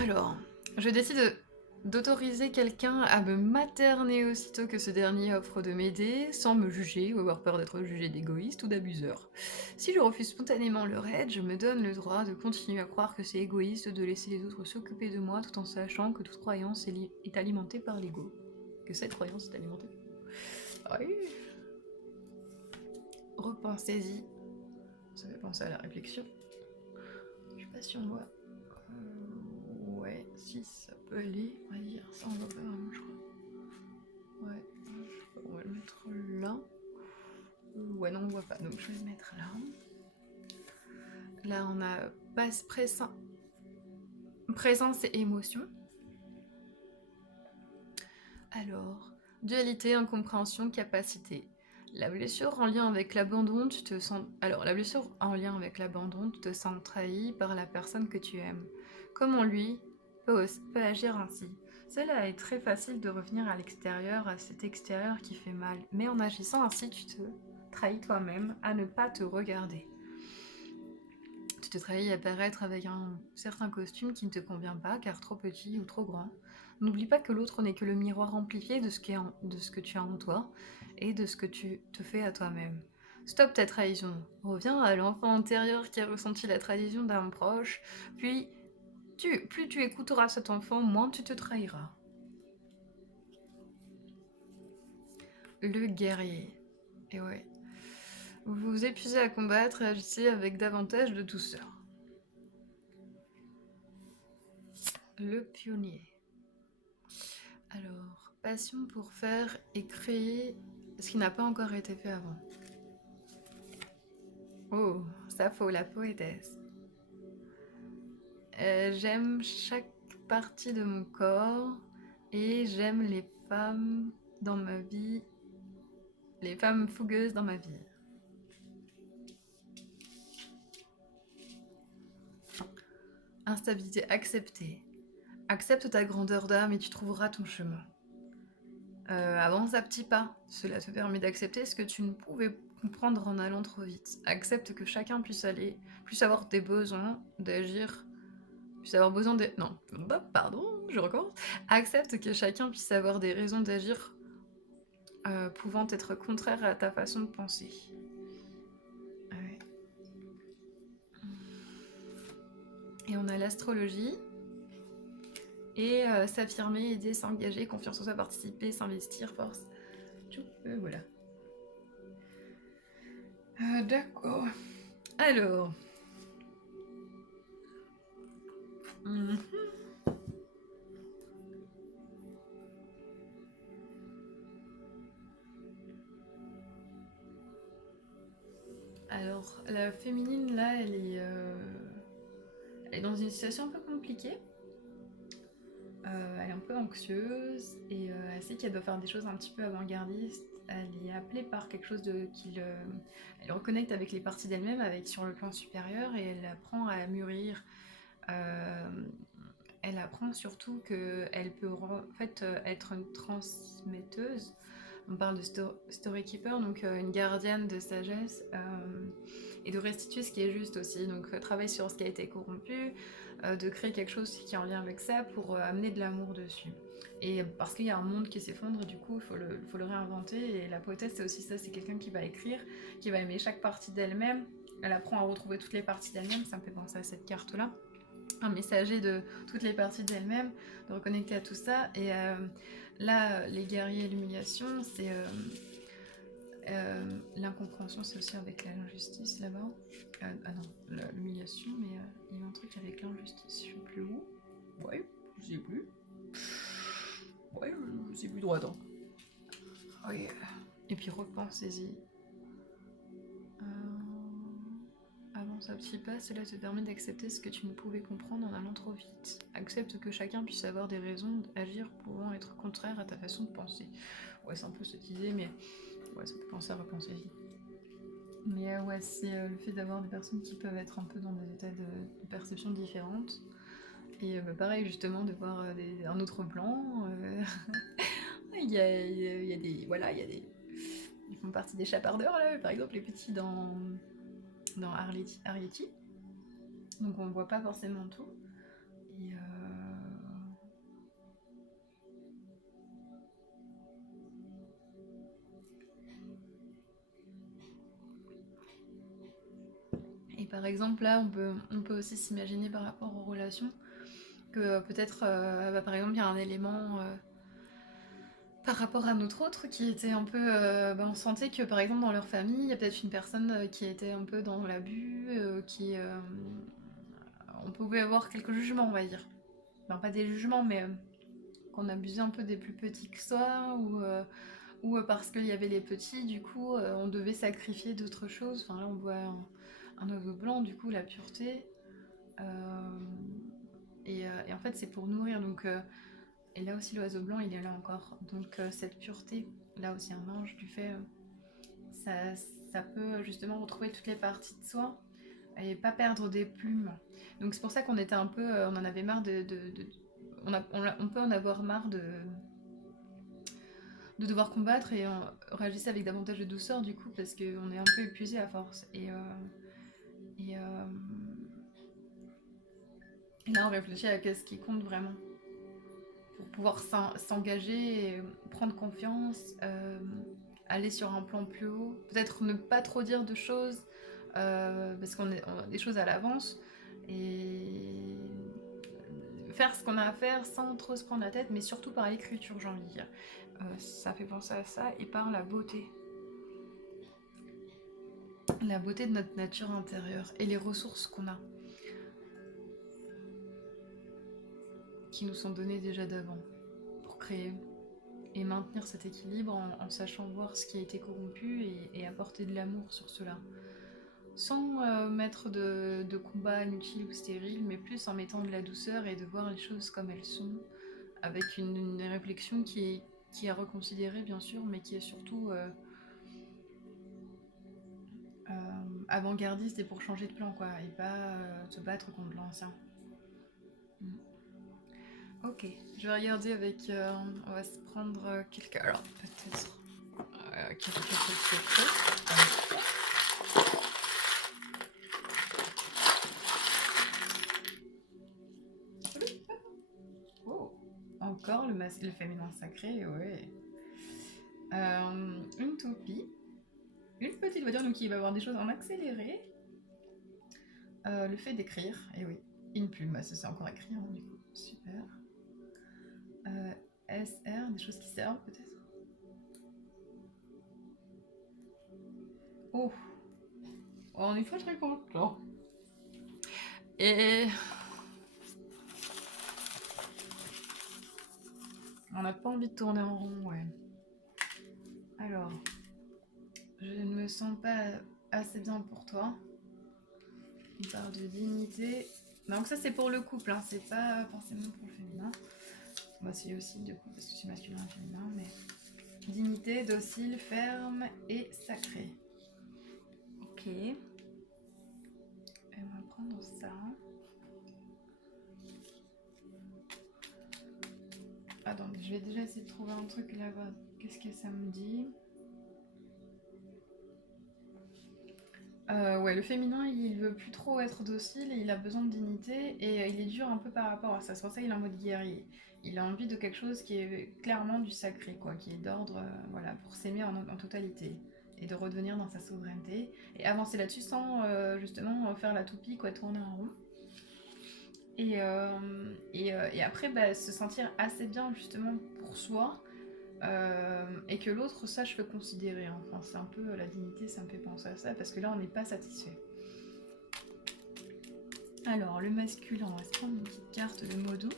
Alors, je décide d'autoriser quelqu'un à me materner aussitôt que ce dernier offre de m'aider, sans me juger ou avoir peur d'être jugé d'égoïste ou d'abuseur. Si je refuse spontanément leur aide, je me donne le droit de continuer à croire que c'est égoïste de laisser les autres s'occuper de moi tout en sachant que toute croyance est alimentée par l'ego. Que cette croyance est alimentée. Oui. Repensez-y. Ça fait penser à la réflexion. Je sais pas si on voit. Ouais, si ça peut aller. On va dire ça, on voit pas vraiment, je crois. Ouais, on va le mettre là. Ouais, non, on voit pas, donc je vais le mettre là. Là, on a présence et émotion. Alors, dualité, incompréhension, capacité. La blessure en lien avec l'abandon, tu te sens... Alors, la blessure en lien avec l'abandon, tu te sens trahi par la personne que tu aimes. Comment lui peut agir ainsi? Cela est très facile de revenir à l'extérieur, à cet extérieur qui fait mal. Mais en agissant ainsi, tu te trahis toi-même à ne pas te regarder. Tu te trahis à paraître avec un certain costume qui ne te convient pas, car trop petit ou trop grand. N'oublie pas que l'autre n'est que le miroir amplifié de ce que tu as en toi et de ce que tu te fais à toi-même. Stop ta trahison. Reviens à l'enfant intérieur qui a ressenti la trahison d'un proche, puis plus tu écouteras cet enfant, moins tu te trahiras. Le guerrier. Et ouais. Vous vous épuisez à combattre et agissez avec davantage de douceur. Le pionnier. Alors, passion pour faire et créer ce qui n'a pas encore été fait avant. Oh, ça faut la poétesse. J'aime chaque partie de mon corps et j'aime les femmes dans ma vie, les femmes fougueuses dans ma vie. Instabilité acceptée. Accepte ta grandeur d'âme et tu trouveras ton chemin. Avance à petits pas. Cela te permet d'accepter ce que tu ne pouvais comprendre en allant trop vite. Accepte que chacun puisse avoir des besoins d'agir, puisse avoir besoin de... Non, pardon, je recommence. Accepte que chacun puisse avoir des raisons d'agir pouvant être contraires à ta façon de penser. Ouais. Et on a l'astrologie. Et s'affirmer, aider, s'engager, confiance en soi, participer, s'investir, force. Voilà. D'accord. Alors. Alors, la féminine, là, elle est dans une situation un peu compliquée. Elle est un peu anxieuse et elle sait qu'elle doit faire des choses un petit peu avant-gardistes. Elle est appelée par quelque chose elle reconnecte avec les parties d'elle-même, avec sur le plan supérieur, et elle apprend à mûrir. Elle apprend surtout qu'elle peut en fait être une transmetteuse. On parle de storykeeper, donc une gardienne de sagesse, et de restituer ce qui est juste aussi. Donc travailler sur ce qui a été corrompu, de créer quelque chose qui est en lien avec ça pour amener de l'amour dessus. Et parce qu'il y a un monde qui s'effondre, du coup, il faut le réinventer. Et la poétesse, c'est aussi ça, c'est quelqu'un qui va écrire, qui va aimer chaque partie d'elle-même. Elle apprend à retrouver toutes les parties d'elle-même, ça me fait penser à cette carte-là. Un messager de toutes les parties d'elle-même, de reconnecter à tout ça. Et là, les guerriers et l'humiliation, c'est... l'incompréhension, c'est aussi avec l'injustice là-bas. Ah non, l'humiliation, mais il y a un truc avec l'injustice, je sais plus où. Ouais, je sais plus. Ouais, je sais plus droit. Oui. Et puis repensez-y. Avance à petits pas, cela te permet d'accepter ce que tu ne pouvais comprendre en allant trop vite. Accepte que chacun puisse avoir des raisons d'agir pouvant être contraires à ta façon de penser. Ouais, c'est un peu ce que tu disais, mais ouais, ça peut penser à repenser-y. Mais ouais, c'est le fait d'avoir des personnes qui peuvent être un peu dans des états de perception différentes. Et pareil, justement, de voir un autre plan. Il y a des... Voilà, il y a des... Ils font partie des chapardeurs, là, par exemple, les petits dans Arrietty. Donc on voit pas forcément tout. Et Par exemple, là, on peut aussi s'imaginer par rapport aux relations que peut-être, par exemple, il y a un élément par rapport à notre autre qui était un peu... on sentait que par exemple dans leur famille, il y a peut-être une personne qui était un peu dans l'abus, on pouvait avoir quelques jugements, on va dire. Enfin, pas des jugements, mais qu'on abusait un peu des plus petits que soi, ou parce qu'il y avait les petits, du coup, on devait sacrifier d'autres choses. Enfin, là, on voit un oiseau blanc, du coup, la pureté. Euh, et en fait, c'est pour nourrir. Donc, et là aussi, l'oiseau blanc, il est là encore. Donc, cette pureté, là aussi, un ange, du fait, ça, ça peut justement retrouver toutes les parties de soi et pas perdre des plumes. Donc, c'est pour ça qu'on était un peu. On en avait marre on peut en avoir marre de devoir combattre et réagir avec davantage de douceur du coup parce qu'on est un peu épuisé à force et, euh, et là on réfléchit à ce qui compte vraiment pour pouvoir s'engager, et prendre confiance, aller sur un plan plus haut, peut-être ne pas trop dire de choses parce qu'on a des choses à l'avance et faire ce qu'on a à faire sans trop se prendre la tête, mais surtout par l'écriture, j'ai envie de dire. Ça fait penser à ça et par la beauté. La beauté de notre nature intérieure et les ressources qu'on a, qui nous sont données déjà d'avant, pour créer et maintenir cet équilibre en sachant voir ce qui a été corrompu et apporter de l'amour sur cela. Sans mettre de combat inutile ou stérile, mais plus en mettant de la douceur et de voir les choses comme elles sont, avec une réflexion qui est à reconsidérer bien sûr, mais qui est surtout avant-gardiste et pour changer de plan quoi, et pas se battre contre l'ancien. Mm. Ok, je vais regarder avec... on va se prendre quelques... Alors, peut-être... quelque chose. Oh, encore le féminin sacré, ouais. Une toupie. Une petite voiture, donc il va avoir des choses en accéléré. Le fait d'écrire, et oui. Une plume, bah, ça c'est encore écrit, hein, du coup. Super. SR, des choses qui servent peut-être. Oh, on est pas très content. Et on n'a pas envie de tourner en rond, ouais. Alors, je ne me sens pas assez bien pour toi. On parle de dignité. Donc ça c'est pour le couple, hein, c'est pas forcément pour le féminin. Moi c'est aussi du coup parce que c'est masculin et féminin, mais dignité, docile, ferme et sacré. Ok. Et on va prendre ça. Attendez, je vais déjà essayer de trouver un truc là-bas. Qu'est-ce que ça me dit? Ouais, le féminin, il veut plus trop être docile et il a besoin de dignité et il est dur un peu par rapport à ça. C'est pour ça qu'il est en mode guerrier. Il a envie de quelque chose qui est clairement du sacré, quoi, qui est d'ordre, voilà, pour s'aimer en totalité et de redevenir dans sa souveraineté et avancer là-dessus sans justement faire la toupie, quoi, tourner en rond. Et après, bah, se sentir assez bien justement pour soi et que l'autre sache le considérer. Hein. Enfin, c'est un peu la dignité, ça me fait penser à ça parce que là, on n'est pas satisfait. Alors, le masculin, on va se prendre une petite carte de mots doux.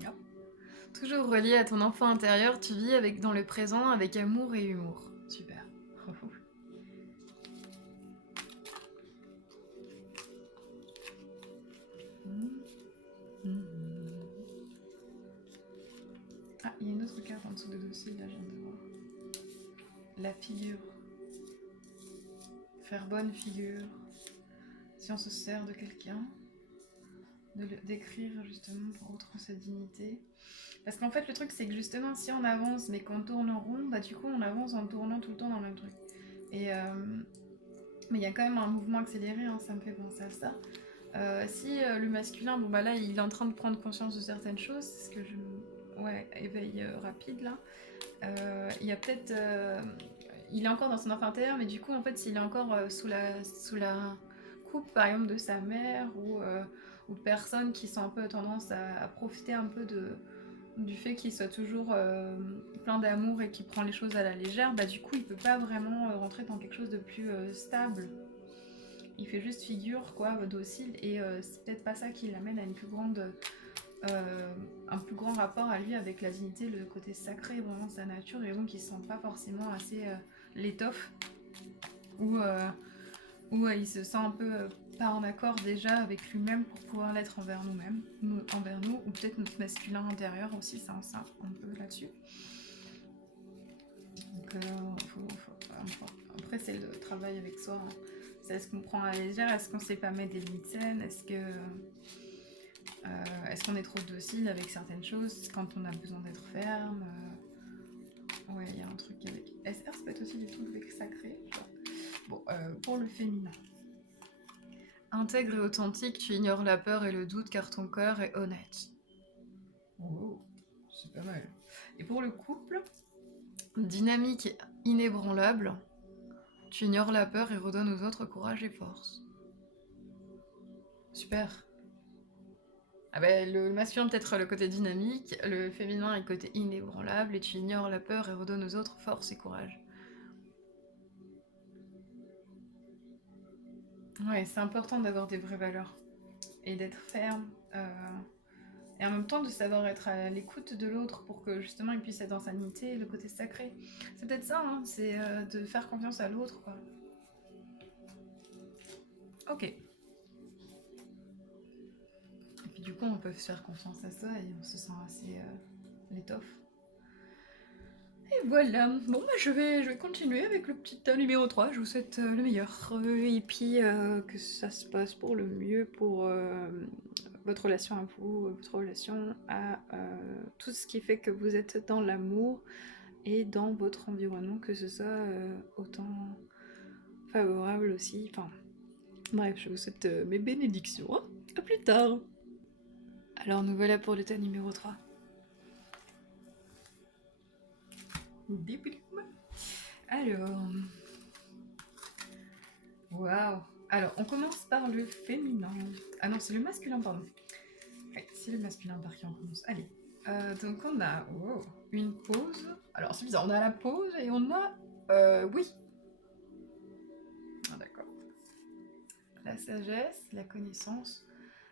Yep. Toujours relié à ton enfant intérieur, tu vis dans le présent avec amour et humour. Super. Ah, il y a une autre carte en dessous de dossier, là, je viens de voir. La figure. Faire bonne figure. Si on se sert de quelqu'un, d'écrire justement pour retrouver cette dignité. Parce qu'en fait, le truc, c'est que justement, si on avance mais qu'on tourne en rond, bah du coup, on avance en tournant tout le temps dans le même truc. Et mais il y a quand même un mouvement accéléré, hein, ça me fait penser à ça. Si le masculin, bon bah là, il est en train de prendre conscience de certaines choses, c'est ce que je... ouais, éveil rapide là. Il y a peut-être... il est encore dans son enfant intérieur, mais du coup, en fait, s'il est encore sous la coupe, par exemple, de sa mère ou de personnes qui sont un peu tendance à profiter un peu du fait qu'il soit toujours plein d'amour et qu'il prend les choses à la légère, bah du coup, il peut pas vraiment rentrer dans quelque chose de plus stable. Il fait juste figure, quoi, docile, et c'est peut-être pas ça qui l'amène à une plus grande... un plus grand rapport à lui avec la dignité, le côté sacré, vraiment sa nature, et donc il se sent pas forcément assez l'étoffe, ou il se sent un peu pas en accord déjà avec lui-même pour pouvoir l'être envers nous-mêmes, envers nous, ou peut-être notre masculin intérieur aussi, ça en ça un peu là-dessus. Donc après c'est le travail avec soi, hein. C'est est-ce qu'on prend à la légère, est-ce qu'on sait pas mettre des limites saines, est-ce qu'on est trop docile avec certaines choses quand on a besoin d'être ferme. Ouais, il y a un truc avec SR, ça peut être aussi du tout avec sacré. Bon, pour le féminin. Intègre et authentique, tu ignores la peur et le doute car ton cœur est honnête. Oh, c'est pas mal. Et pour le couple, dynamique et inébranlable, tu ignores la peur et redonnes aux autres courage et force. Super. Ah ben, le masculin peut-être le côté dynamique, le féminin est le côté inébranlable, et tu ignores la peur et redonnes aux autres force et courage. Ouais, c'est important d'avoir des vraies valeurs et d'être ferme, et en même temps de savoir être à l'écoute de l'autre pour que justement il puisse être dans sa dignité, le côté sacré. C'est peut-être ça, hein, c'est de faire confiance à l'autre, quoi. Ok. Et puis du coup, on peut faire confiance à ça et on se sent assez l'étoffe. Et voilà. Bon, bah, je vais continuer avec le petit numéro 3. Je vous souhaite le meilleur. Et puis que ça se passe pour le mieux pour votre relation à vous, votre relation à tout ce qui fait que vous êtes dans l'amour et dans votre environnement, que ce soit autant favorable aussi. Enfin, bref, je vous souhaite mes bénédictions. Hein. À plus tard. Alors, nous voilà pour l'état numéro 3. Alors... Waouh. Alors, on commence par le féminin. Ah non, c'est le masculin, pardon. Oui, c'est le masculin par qui on commence. Allez. Donc, on a une pause. Alors, c'est bizarre, on a la pause et on a... oui. Ah, d'accord. La sagesse, la connaissance.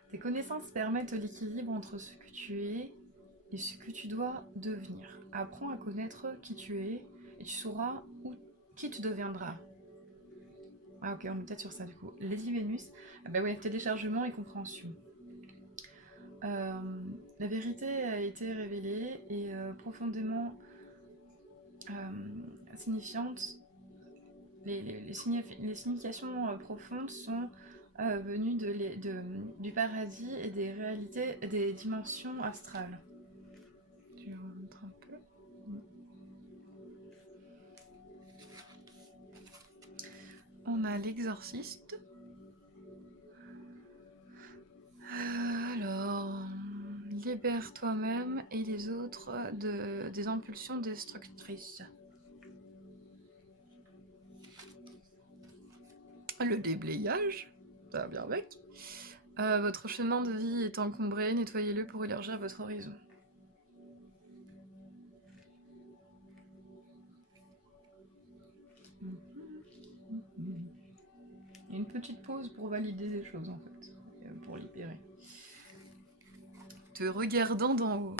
Tes connaissances permettent l'équilibre entre ce que tu es et ce que tu dois devenir. Apprends à connaître qui tu es et tu sauras qui tu deviendras. Ah ok, on est peut-être sur ça du coup. Lady Vénus, ah bah ouais, téléchargement et compréhension. La vérité a été révélée et profondément signifiante. Les significations profondes sont venues du paradis et des réalités, des dimensions astrales. Je remonte un peu. On a l'exorciste. Alors, libère toi-même et les autres des impulsions destructrices. Le déblayage, ça va bien avec. Votre chemin de vie est encombré, nettoyez-le pour élargir votre horizon. Il y a une petite pause pour valider des choses en fait, pour libérer. Te regardant d'en haut.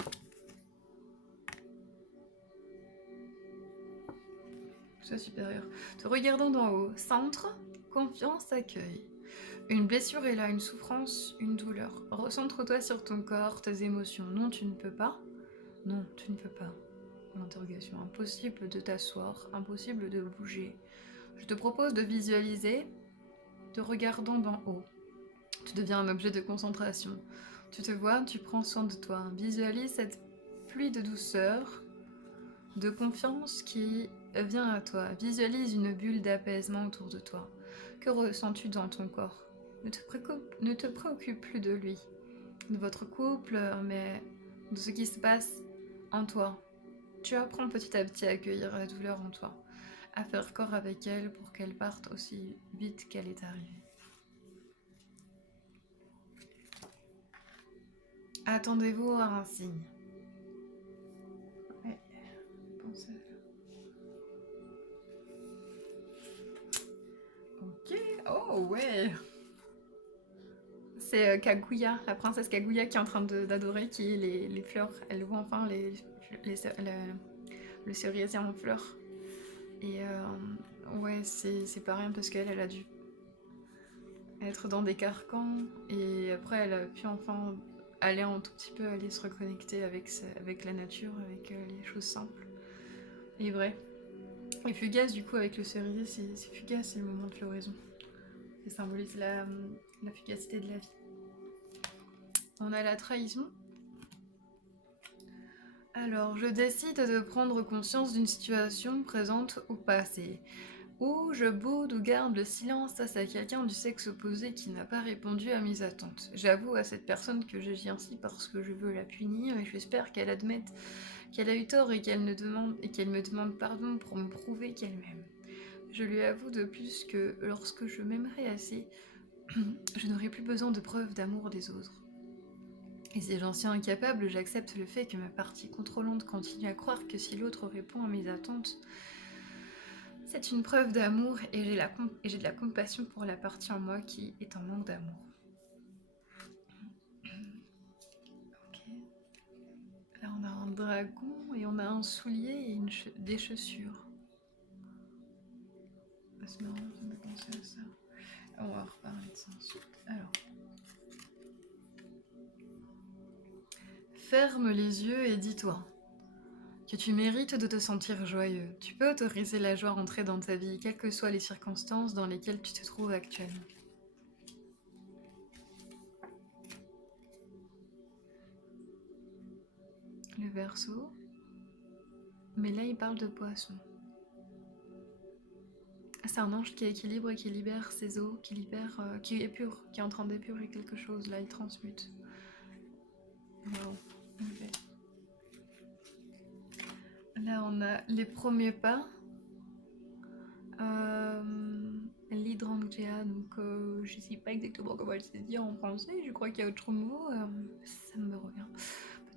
Soit supérieur. Te regardant d'en haut. Centre, confiance, accueil. Une blessure est là, une souffrance, une douleur. Recentre-toi sur ton corps, tes émotions. Non, tu ne peux pas. Non, tu ne peux pas. L'interrogation. Impossible de t'asseoir, impossible de bouger. Je te propose de visualiser, te regardant d'en haut. Tu deviens un objet de concentration. Tu te vois, tu prends soin de toi. Visualise cette pluie de douceur, de confiance qui vient à toi. Visualise une bulle d'apaisement autour de toi. Que ressens-tu dans ton corps ? Ne te préoccupe plus de lui, de votre couple, mais de ce qui se passe en toi. Tu apprends petit à petit à accueillir la douleur en toi, à faire corps avec elle pour qu'elle parte aussi vite qu'elle est arrivée. Attendez-vous à un signe. Ouais, pensez à ça. Ok, oh ouais. C'est Kaguya, la princesse Kaguya qui est en train d'adorer qui les fleurs. Elle voit enfin le cerisier en fleurs. Et ouais, c'est pas rien parce qu'elle a dû être dans des carcans et après elle a pu enfin aller un tout petit peu aller se reconnecter avec la nature, avec les choses simples et vraies. Et fugace du coup avec le cerisier, c'est fugace, c'est le moment de floraison. Ça symbolise la fugacité de la vie. On a la trahison. Alors, je décide de prendre conscience d'une situation présente ou passée, ou je boude ou garde le silence face à quelqu'un du sexe opposé qui n'a pas répondu à mes attentes. J'avoue à cette personne que j'agis ainsi parce que je veux la punir et j'espère qu'elle admette qu'elle a eu tort et qu'elle me demande pardon pour me prouver qu'elle m'aime. Je lui avoue de plus que lorsque je m'aimerai assez, je n'aurai plus besoin de preuves d'amour des autres. Et si j'en suis incapable, j'accepte le fait que ma partie contrôlante continue à croire que si l'autre répond à mes attentes, c'est une preuve d'amour et j'ai de la compassion pour la partie en moi qui est en manque d'amour. Ok. Là on a un dragon et on a un soulier et des chaussures. C'est marrant, ça me penser à ça. On va reparler de ça ensuite. Alors. Ferme les yeux et dis-toi que tu mérites de te sentir joyeux. Tu peux autoriser la joie à entrer dans ta vie, quelles que soient les circonstances dans lesquelles tu te trouves actuellement. Le Verseau. Mais là, il parle de poisson. C'est un ange qui équilibre et qui libère ses eaux, qui est pur, qui est en train d'épurer quelque chose. Là, il transmute. Wow. Okay. Là, on a les premiers pas. L'hydrangea, donc je sais pas exactement comment elle se dit en français, je crois qu'il y a autre mot, ça me revient.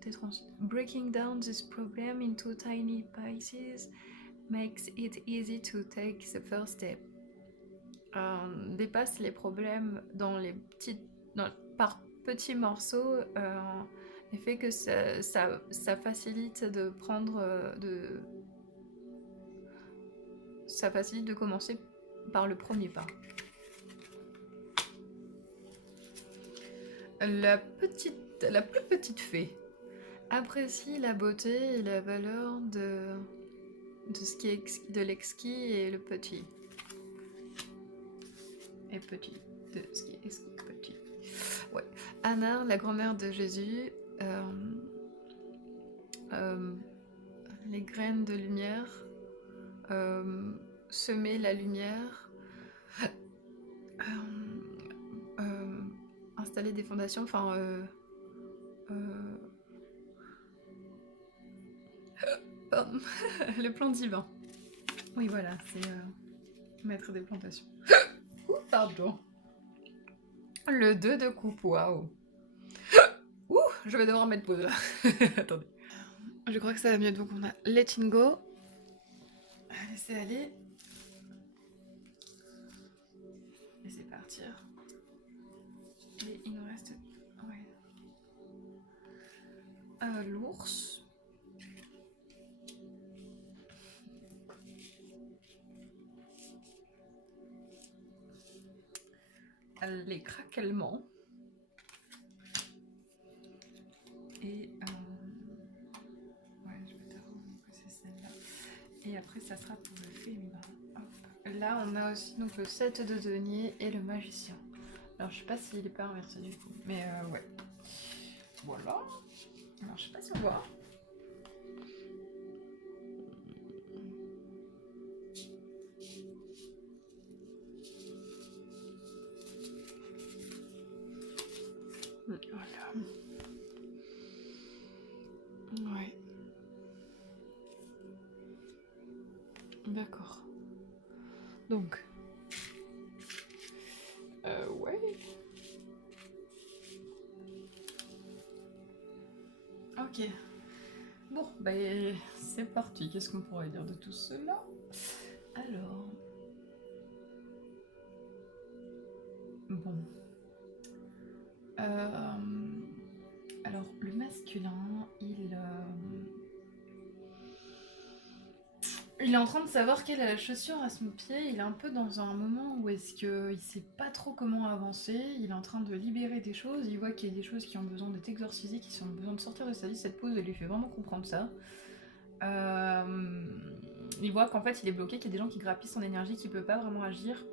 Peut-être ensuite. Breaking down this problem into tiny pieces makes it easy to take the first step. Dépasse les problèmes par petits morceaux et fait que ça facilite de prendre ça facilite de commencer par le premier pas. La plus petite fée apprécie la beauté et la valeur de ce qui est de l'exquis et le petit. Et petit. De ce qui est petit. Ouais. Anna, la grand-mère de Jésus, les graines de lumière, semer la lumière, installer des fondations, enfin pardon, le plan divin. Oui voilà, c'est mettre des plantations. Ouh, pardon. Le 2 de coupe, waouh. Ouh, je vais devoir mettre pause là. Attendez. Je crois que ça va mieux, donc on a letting go. Laissez aller. Laissez partir. Et il nous reste... Ouais. L'ours. Les craquements. Et ouais, je vais t'avouer que c'est celle-là. Et après, ça sera pour le féminin. Hop. Là, on a aussi donc le 7 de denier et le magicien. Alors, je sais pas s'il est pas inversé du coup, mais ouais. Voilà. Alors, je sais pas si on voit. Voilà. Ouais. Donc, ouais. Ok. Bon, ben c'est parti. Qu'est-ce qu'on pourrait dire de tout cela? Alors. Bon. Alors, le masculin, il est en train de savoir quelle est la chaussure à son pied. Il est un peu dans un moment où est-ce qu'il sait pas trop comment avancer. Il est en train de libérer des choses. Il voit qu'il y a des choses qui ont besoin d'être exorcisées, qui ont besoin de sortir de sa vie. Cette pause, elle lui fait vraiment comprendre ça. Il voit qu'en fait, il est bloqué, qu'il y a des gens qui grappillent son énergie, qu'il peut pas vraiment agir.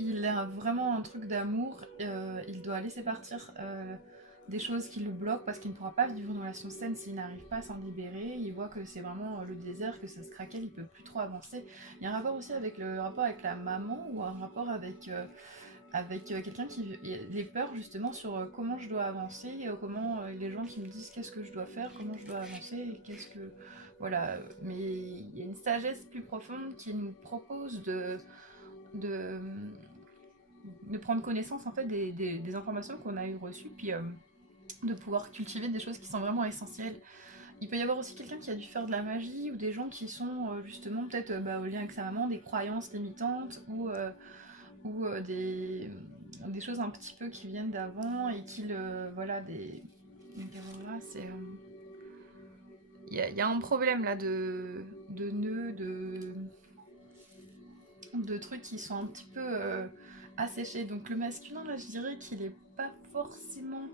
Il a vraiment un truc d'amour. Il doit laisser partir des choses qui le bloquent parce qu'il ne pourra pas vivre une relation saine s'il n'arrive pas à s'en libérer. Il voit que c'est vraiment le désert, que ça se craquelle, il peut plus trop avancer. Il y a un rapport aussi avec le rapport avec la maman ou un rapport avec quelqu'un qui a des peurs justement sur comment je dois avancer, comment les gens qui me disent qu'est-ce que je dois faire, comment je dois avancer, et qu'est-ce que... Voilà, mais il y a une sagesse plus profonde qui nous propose de, de prendre connaissance en fait des informations qu'on a eu reçues, puis de pouvoir cultiver des choses qui sont vraiment essentielles. Il peut y avoir aussi quelqu'un qui a dû faire de la magie, ou des gens qui sont justement peut-être au lien avec sa maman, des croyances limitantes, ou des choses un petit peu qui viennent d'avant, et qui le... Voilà, des... Donc voilà, c'est... Il y a un problème là de nœuds, de trucs qui sont un petit peu asséchés. Donc le masculin, là, je dirais qu'il est pas forcément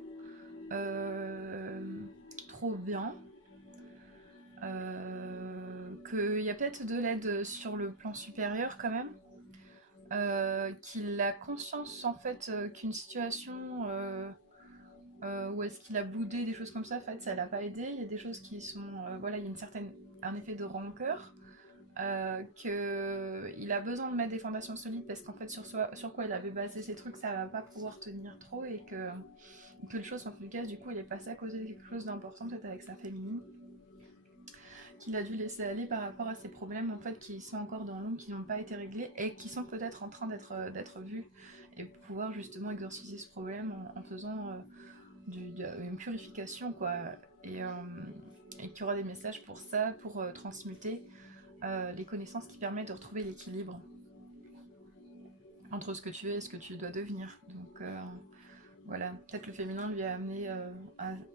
trop bien. Qu'il y a peut-être de l'aide sur le plan supérieur quand même. Qu'il a conscience en fait qu'une situation où est-ce qu'il a boudé, des choses comme ça, en fait, ça l'a pas aidé. Il y a des choses qui sont... voilà, il y a un effet de rancœur. Qu'il a besoin de mettre des fondations solides parce qu'en fait sur quoi il avait basé ses trucs ça va pas pouvoir tenir trop, et que les choses sont efficaces. Du coup il est passé à cause de quelque chose d'important peut-être avec sa féminine qu'il a dû laisser aller par rapport à ses problèmes en fait qui sont encore dans l'ombre, qui n'ont pas été réglés et qui sont peut-être en train d'être vus, et pouvoir justement exorciser ce problème en faisant une purification quoi, et qu'il y aura des messages pour ça, pour transmuter les connaissances qui permettent de retrouver l'équilibre entre ce que tu es et ce que tu dois devenir. Donc voilà, peut-être le féminin lui a amené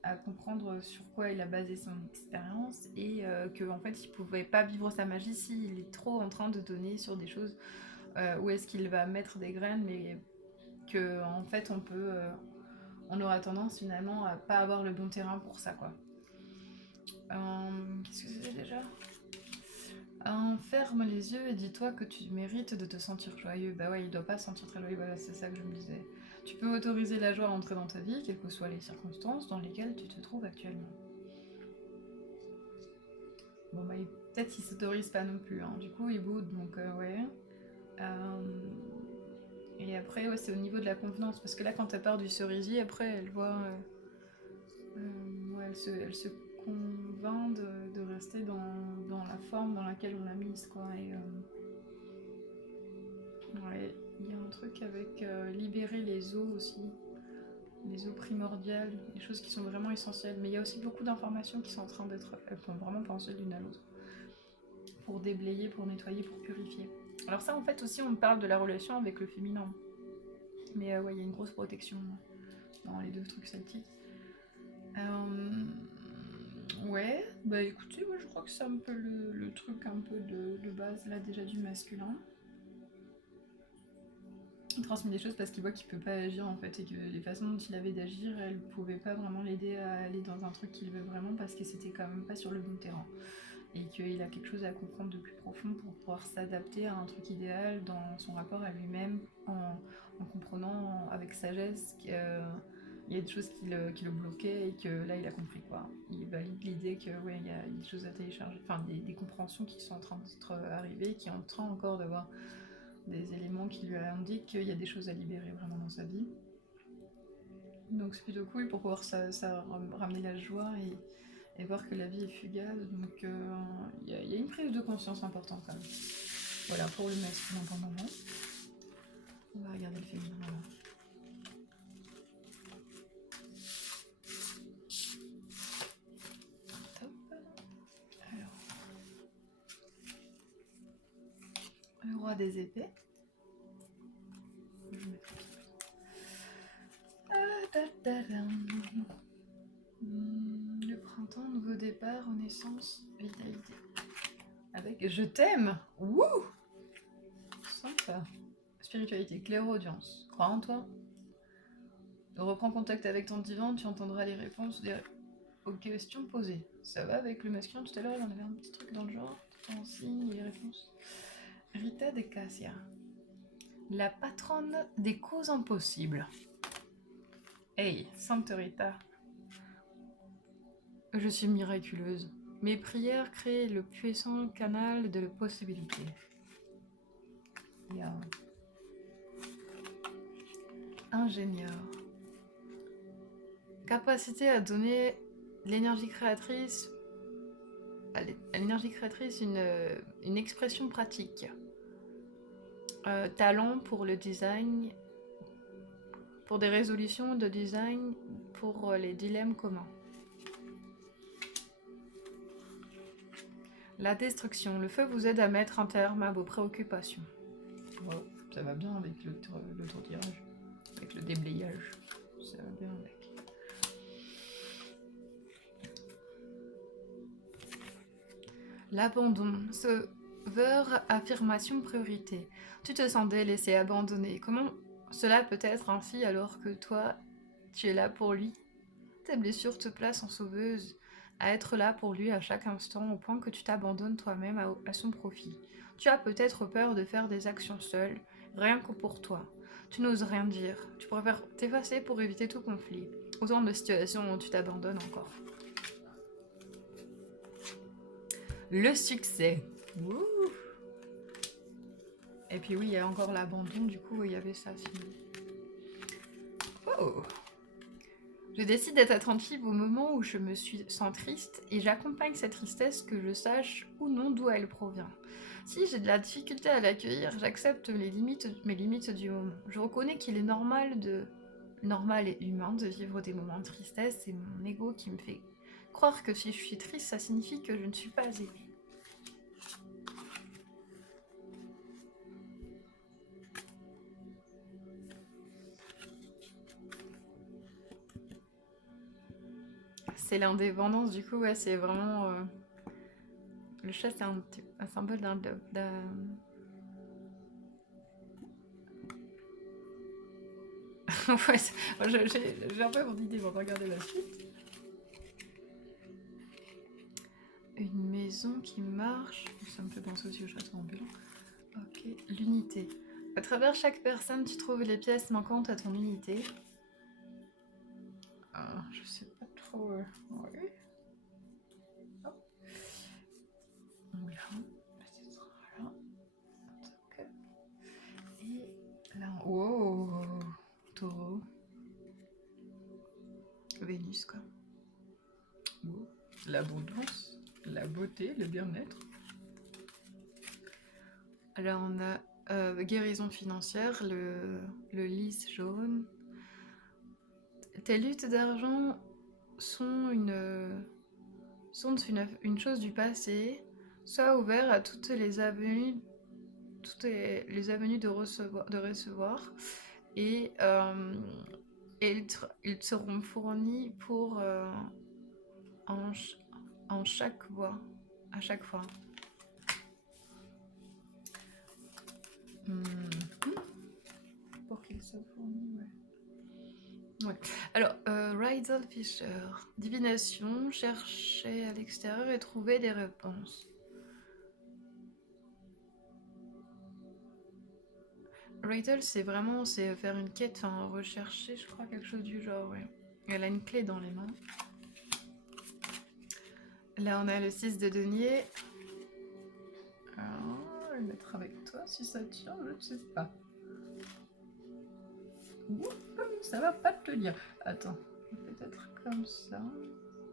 à comprendre sur quoi il a basé son expérience, et qu'en fait il pouvait pas vivre sa magie s'il est trop en train de donner sur des choses où est-ce qu'il va mettre des graines, mais que en fait on aura tendance finalement à pas avoir le bon terrain pour ça quoi. Qu'est-ce que c'était déjà ? Ferme les yeux et dis-toi que tu mérites de te sentir joyeux. Bah ouais, il doit pas se sentir très joyeux, voilà, c'est ça que je me disais. Tu peux autoriser la joie à entrer dans ta vie, quelles que soient les circonstances dans lesquelles tu te trouves actuellement. Bon bah peut-être qu'il s'autorise pas non plus, hein. Du coup il boude, donc ouais. Et après ouais, c'est au niveau de la convenance, parce que là quand elle part du cerisier, après elle voit... ouais, elle se convainc de rester dans la forme dans laquelle on l'a mise quoi, et... ouais, il y a un truc avec libérer les eaux aussi, les eaux primordiales, les choses qui sont vraiment essentielles. Mais il y a aussi beaucoup d'informations qui sont en train d'être... Elles font vraiment penser l'une à l'autre. Pour déblayer, pour nettoyer, pour purifier. Alors ça, en fait, aussi, on parle de la relation avec le féminin. Mais ouais, il y a une grosse protection dans les deux trucs celtiques. Ouais, bah écoutez, moi je crois que c'est un peu le truc un peu de base, là, déjà du masculin. Il transmet des choses parce qu'il voit qu'il peut pas agir en fait, et que les façons dont il avait d'agir, elles pouvaient pas vraiment l'aider à aller dans un truc qu'il veut vraiment, parce que c'était quand même pas sur le bon terrain, et qu'il a quelque chose à comprendre de plus profond pour pouvoir s'adapter à un truc idéal dans son rapport à lui-même, en comprenant avec sagesse qu'il y a des choses qui le bloquaient, et que là il a compris quoi. Il valide l'idée que ouais, il y a des choses à télécharger, enfin des compréhensions qui sont en train d'être arrivées, qui sont en train encore d'avoir des éléments qui lui indiquent qu'il y a des choses à libérer vraiment dans sa vie. Donc c'est plutôt cool pour pouvoir ça ramener la joie et voir que la vie est fugale. Donc il y a une prise de conscience importante quand même. Voilà, pour le masculin pour le moment. On va regarder le féminin. Voilà. Top. Alors, le roi des épées. Je vais mettre le printemps, nouveau départ, renaissance, vitalité. Avec je t'aime. Wouh, sympa. Spiritualité, clairaudience. Crois en toi. Reprends contact avec ton divin, tu entendras les réponses aux questions posées. Ça va avec le masculin tout à l'heure, il en avait un petit truc dans le genre. En signe, les réponses. Rita de Cassia. La patronne des causes impossibles. Hey, Sainte Rita. Je suis miraculeuse. Mes prières créent le puissant canal de la possibilité. Yeah. Ingénieur. Capacité à donner l'énergie créatrice, à l'énergie créatrice une expression pratique. Talent pour le design, pour des résolutions de design, pour les dilemmes communs. La destruction. Le feu vous aide à mettre un terme à vos préoccupations. Wow, ça va bien avec le tour-tirage, avec le déblayage. Ça va bien avec. L'abandon. Sauveur, affirmation, priorité. Tu te sens délaissé, abandonné. Comment cela peut être ainsi alors que toi, tu es là pour lui? Tes blessures te placent en sauveuse, à être là pour lui à chaque instant, au point que tu t'abandonnes toi-même à son profit. Tu as peut-être peur de faire des actions seul, rien que pour toi. Tu n'oses rien dire. Tu préfères t'effacer pour éviter tout conflit. Autant de situations où tu t'abandonnes encore. Le succès. Wouh. Et puis oui, il y a encore l'abandon, du coup, il y avait ça. Oh. Je décide d'être attentive au moment où je me sens triste et j'accompagne cette tristesse que je sache ou non d'où elle provient. Si j'ai de la difficulté à l'accueillir, j'accepte mes limites du moment. Je reconnais qu'il est normal et humain de vivre des moments de tristesse, c'est mon ego qui me fait croire que si je suis triste, ça signifie que je ne suis pas aimée. C'est l'indépendance, du coup, ouais, c'est vraiment... Le chat, c'est un symbole d'un... Ouais, j'ai un peu mon idée, on va regarder la suite. Une maison qui marche, ça me fait penser aussi au château ambulant. Ok, l'unité. À travers chaque personne, tu trouves les pièces manquantes à ton unité. Je sais pas trop... Ouais. Hop. Là, ça sera là. Et là, wow, taureau. Vénus, quoi. Wow. L'abondance, la beauté, le bien-être. Alors on a guérison financière, le lys jaune. Tes luttes d'argent sont une chose du passé. Sois ouvert à toutes les avenues de recevoir et ils te seront fournis pour en chaque voie, à chaque fois. Pour qu'il soit fourni, ouais. Alors, Rydell Fisher, divination, chercher à l'extérieur et trouver des réponses. Rydell, c'est faire une quête, enfin rechercher, je crois, quelque chose du genre, ouais. Elle a une clé dans les mains. Là, on a le 6 de denier. Alors, je vais le mettre avec toi, si ça tient, je ne sais pas. Ouh, ça va pas te tenir. Attends, peut-être comme ça.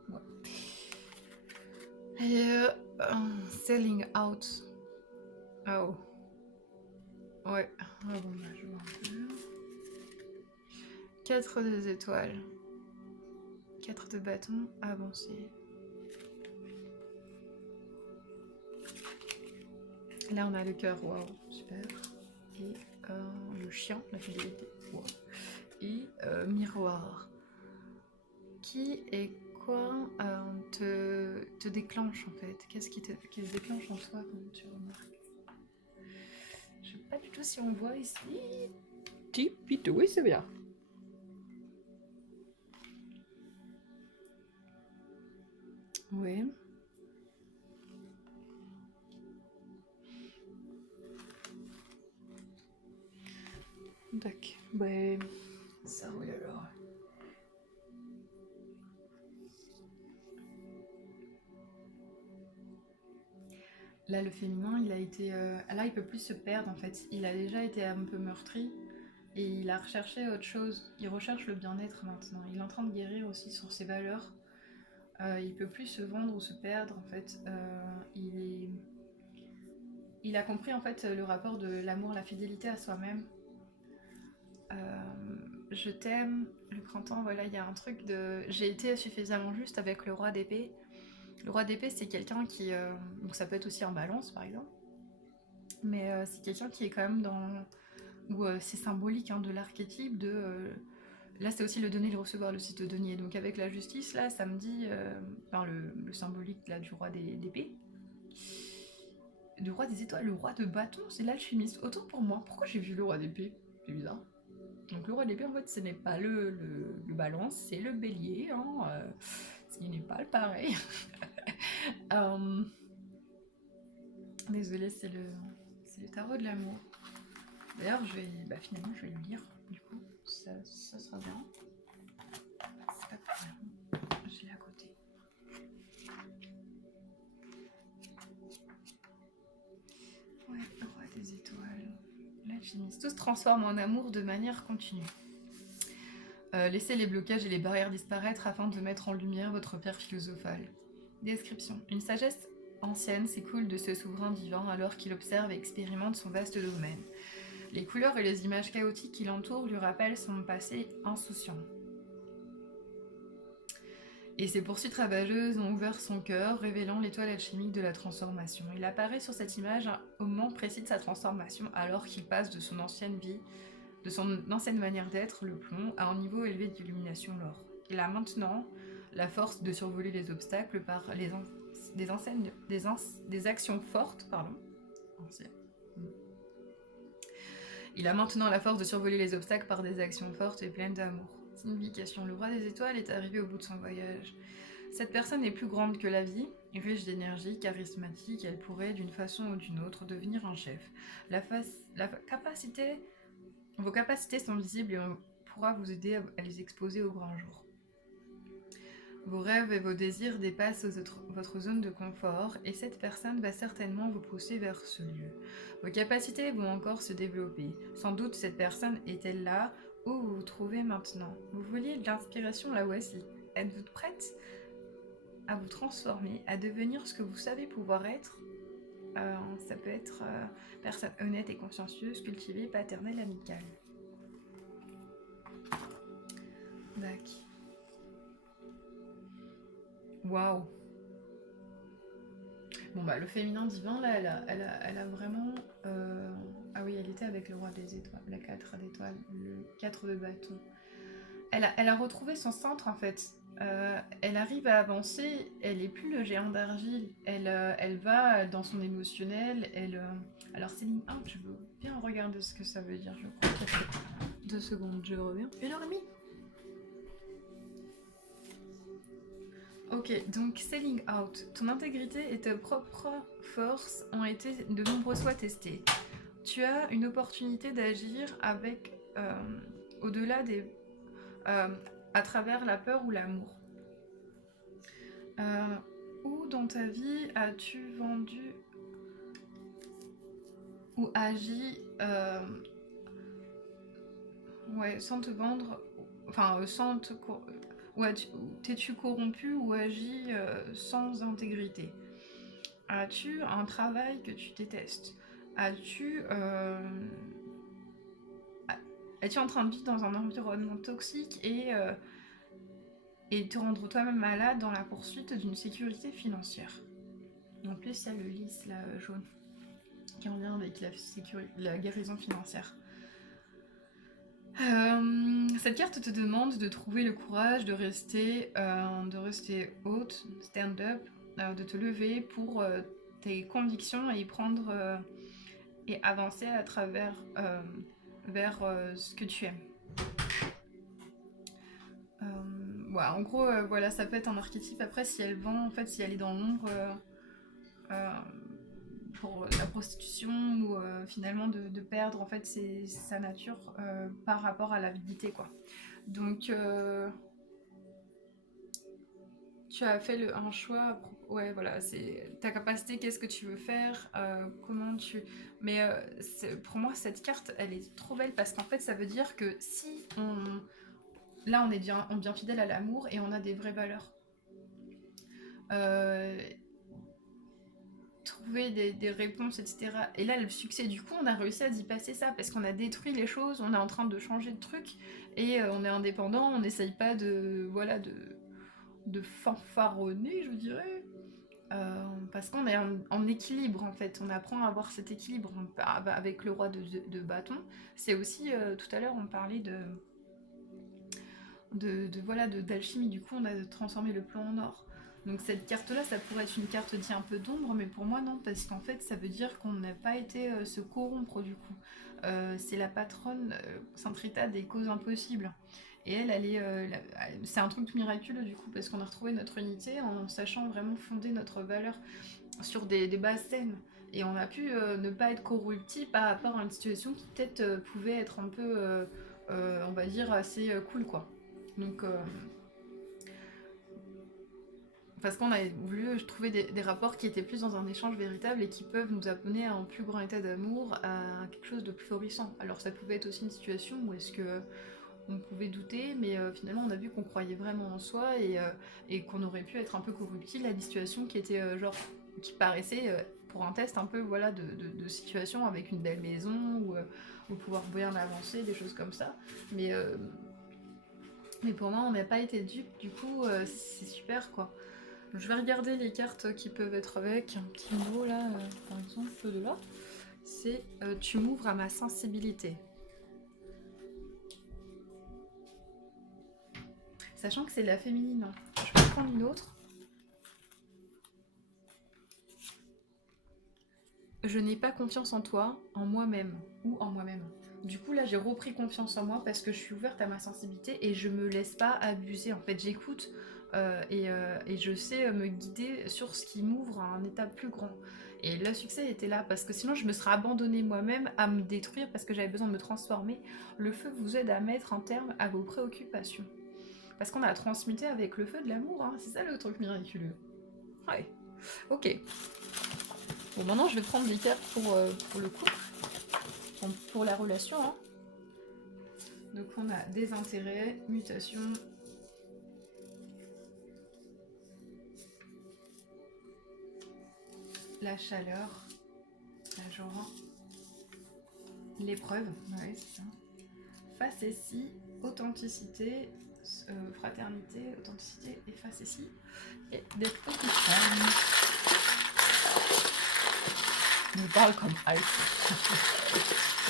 Ouais. Et selling out. Oh. Ouais. Ah bon, bah, je vois un peu. 4 des étoiles. 4 de bâton, avancer. Là, on a le cœur, waouh, super. Et le chien, la fidélité, waouh. Et miroir. Qui et quoi te déclenche en fait? Qu'est-ce qui se déclenche en toi quand tu remarques? Je sais pas du tout si on voit ici. Vite, oui, c'est bien. Oui. D'accord. Ouais. Ça roule alors. Là, le féminin, il a été. Là, il peut plus se perdre en fait. Il a déjà été un peu meurtri et il a recherché autre chose. Il recherche le bien-être maintenant. Il est en train de guérir aussi sur ses valeurs. Il peut plus se vendre ou se perdre en fait. Il a compris en fait le rapport de l'amour, la fidélité à soi-même. Je t'aime, le printemps, voilà, il y a un truc de. J'ai été suffisamment juste avec le roi d'épée. Le roi d'épée, c'est quelqu'un qui. Donc ça peut être aussi en balance par exemple. Mais c'est quelqu'un qui est quand même dans. Où c'est symbolique hein, de l'archétype de. Là, c'est aussi le donner, le recevoir, le site de denier. Donc avec la justice, là, ça me dit. Enfin, le symbolique là, du roi d'épée. Le roi des étoiles, le roi de bâton, c'est l'alchimiste. Autant pour moi, pourquoi j'ai vu le roi d'épée? C'est bizarre. Donc le roi d'épée, en fait, ce n'est pas le balance, c'est le bélier, hein, ce qui n'est pas le pareil. Désolée, c'est le tarot de l'amour. D'ailleurs, finalement, je vais le lire, du coup, ça sera bien. C'est pas plus mal. Je l'ai à côté. Ouais, le roi des étoiles. L'alchimiste. Tout se transforme en amour de manière continue. Laissez les blocages et les barrières disparaître afin de mettre en lumière votre pierre philosophale. Description. Une sagesse ancienne s'écoule de ce souverain divin alors qu'il observe et expérimente son vaste domaine. Les couleurs et les images chaotiques qui l'entourent lui rappellent son passé insouciant. Et ses poursuites ravageuses ont ouvert son cœur, révélant l'étoile alchimique de la transformation. Il apparaît sur cette image au moment précis de sa transformation, alors qu'il passe de son ancienne vie, de son ancienne manière d'être, le plomb, à un niveau élevé d'illumination, l'or. Il a maintenant la force de survoler les obstacles par des actions fortes, Il a maintenant la force de survoler les obstacles par des actions fortes et pleines d'amour. Signification. Le roi des étoiles est arrivé au bout de son voyage. Cette personne est plus grande que la vie, riche d'énergie, charismatique, elle pourrait, d'une façon ou d'une autre, devenir un chef. Vos capacités sont visibles et on pourra vous aider à les exposer au grand jour. Vos rêves et vos désirs dépassent votre zone de confort et cette personne va certainement vous pousser vers ce lieu. Vos capacités vont encore se développer. Sans doute cette personne est-elle là où vous vous trouvez maintenant. Vous vouliez de l'inspiration, la voici. Êtes-vous prête à vous transformer, à devenir ce que vous savez pouvoir être? Ça peut être personne honnête et consciencieuse, cultivée, paternelle, amicale. D'accord. Waouh. Bon bah le féminin divin là, elle a vraiment... Ah oui, elle était avec le roi des étoiles, la 4 d'étoiles, le 4 de bâton. Elle a retrouvé son centre en fait. Elle arrive à avancer, elle est plus le géant d'argile, elle va dans son émotionnel, Alors Céline 1, je veux bien regarder ce que ça veut dire, je crois. 2 secondes, je reviens. 1h30. Ok, donc selling out. Ton intégrité et ta propre force ont été de nombreuses fois testées. Tu as une opportunité d'agir avec au-delà des... à travers la peur ou l'amour. Où dans ta vie as-tu vendu ou agi sans te vendre, enfin sans te... Ou t'es-tu corrompu ou agi sans intégrité? As-tu un travail que tu détestes? Es-tu en train de vivre dans un environnement toxique et te rendre toi-même malade dans la poursuite d'une sécurité financière? En plus, il y a le lys là, jaune qui revient avec la guérison financière. Cette carte te demande de trouver le courage de rester haute, stand up, de te lever pour tes convictions et et avancer à travers vers ce que tu aimes. Ouais, en gros, voilà, ça peut être un archétype. Après, si elle vend, en fait, si elle est dans l'ombre euh, pour la prostitution ou finalement de perdre en fait sa nature par rapport à l'avidité, quoi. Donc, tu as fait un choix. Ouais, voilà, c'est ta capacité, qu'est-ce que tu veux faire, comment tu. Mais pour moi, cette carte, elle est trop belle parce qu'en fait, ça veut dire que si on. Là, on devient fidèle à l'amour et on a des vraies valeurs. Euh, Trouver des réponses, etc. Et là, le succès, du coup, on a réussi à y passer ça parce qu'on a détruit les choses, on est en train de changer de truc et on est indépendant, on n'essaye pas de fanfaronner, je dirais. Parce qu'on est en équilibre en fait, on apprend à avoir cet équilibre avec le roi de bâton. C'est aussi, tout à l'heure on parlait d'alchimie, du coup on a transformé le plomb en or. Donc cette carte là ça pourrait être une carte dit un peu d'ombre, mais pour moi non, parce qu'en fait ça veut dire qu'on n'a pas été se corrompre du coup. C'est la patronne Sainte Rita des causes impossibles. Et c'est un truc miraculeux du coup, parce qu'on a retrouvé notre unité en sachant vraiment fonder notre valeur sur des bases saines. Et on a pu ne pas être corruptible par rapport à une situation qui peut-être pouvait être un peu, on va dire, assez cool, quoi. Donc, parce qu'on a voulu trouver des rapports qui étaient plus dans un échange véritable et qui peuvent nous amener à un plus grand état d'amour, à quelque chose de plus florissant. Alors ça pouvait être aussi une situation où est-ce que on pouvait douter, mais finalement on a vu qu'on croyait vraiment en soi et qu'on aurait pu être un peu corruptible à des situations qui étaient qui paraissaient pour un test un peu voilà de situation avec une belle maison ou pouvoir bien avancer, des choses comme ça. Mais, euh, mais pour moi on n'a pas été dupes, du coup c'est super quoi. Je vais regarder les cartes qui peuvent être avec un petit mot là, par exemple de là. C'est tu m'ouvres à ma sensibilité. Sachant que c'est de la féminine. Hein. Je vais prendre une autre. Je n'ai pas confiance en toi, en moi-même ou en moi-même. Du coup, là, j'ai repris confiance en moi parce que je suis ouverte à ma sensibilité et je me laisse pas abuser. En fait, j'écoute et je sais me guider sur ce qui m'ouvre à un état plus grand. Et le succès était là parce que sinon, je me serais abandonnée moi-même à me détruire parce que j'avais besoin de me transformer. Le feu vous aide à mettre un terme à vos préoccupations. Parce qu'on a transmuté avec le feu de l'amour, hein. C'est ça le truc miraculeux. Ouais, ok. Bon, maintenant, je vais prendre des cartes pour le couple, pour la relation. Hein. Donc, on a désintérêt, mutation, la chaleur, la joie, l'épreuve, ouais, c'est ça. Facétie, authenticité, fraternité, authenticité et facétie. Et des petites femmes. On me parle comme Ice.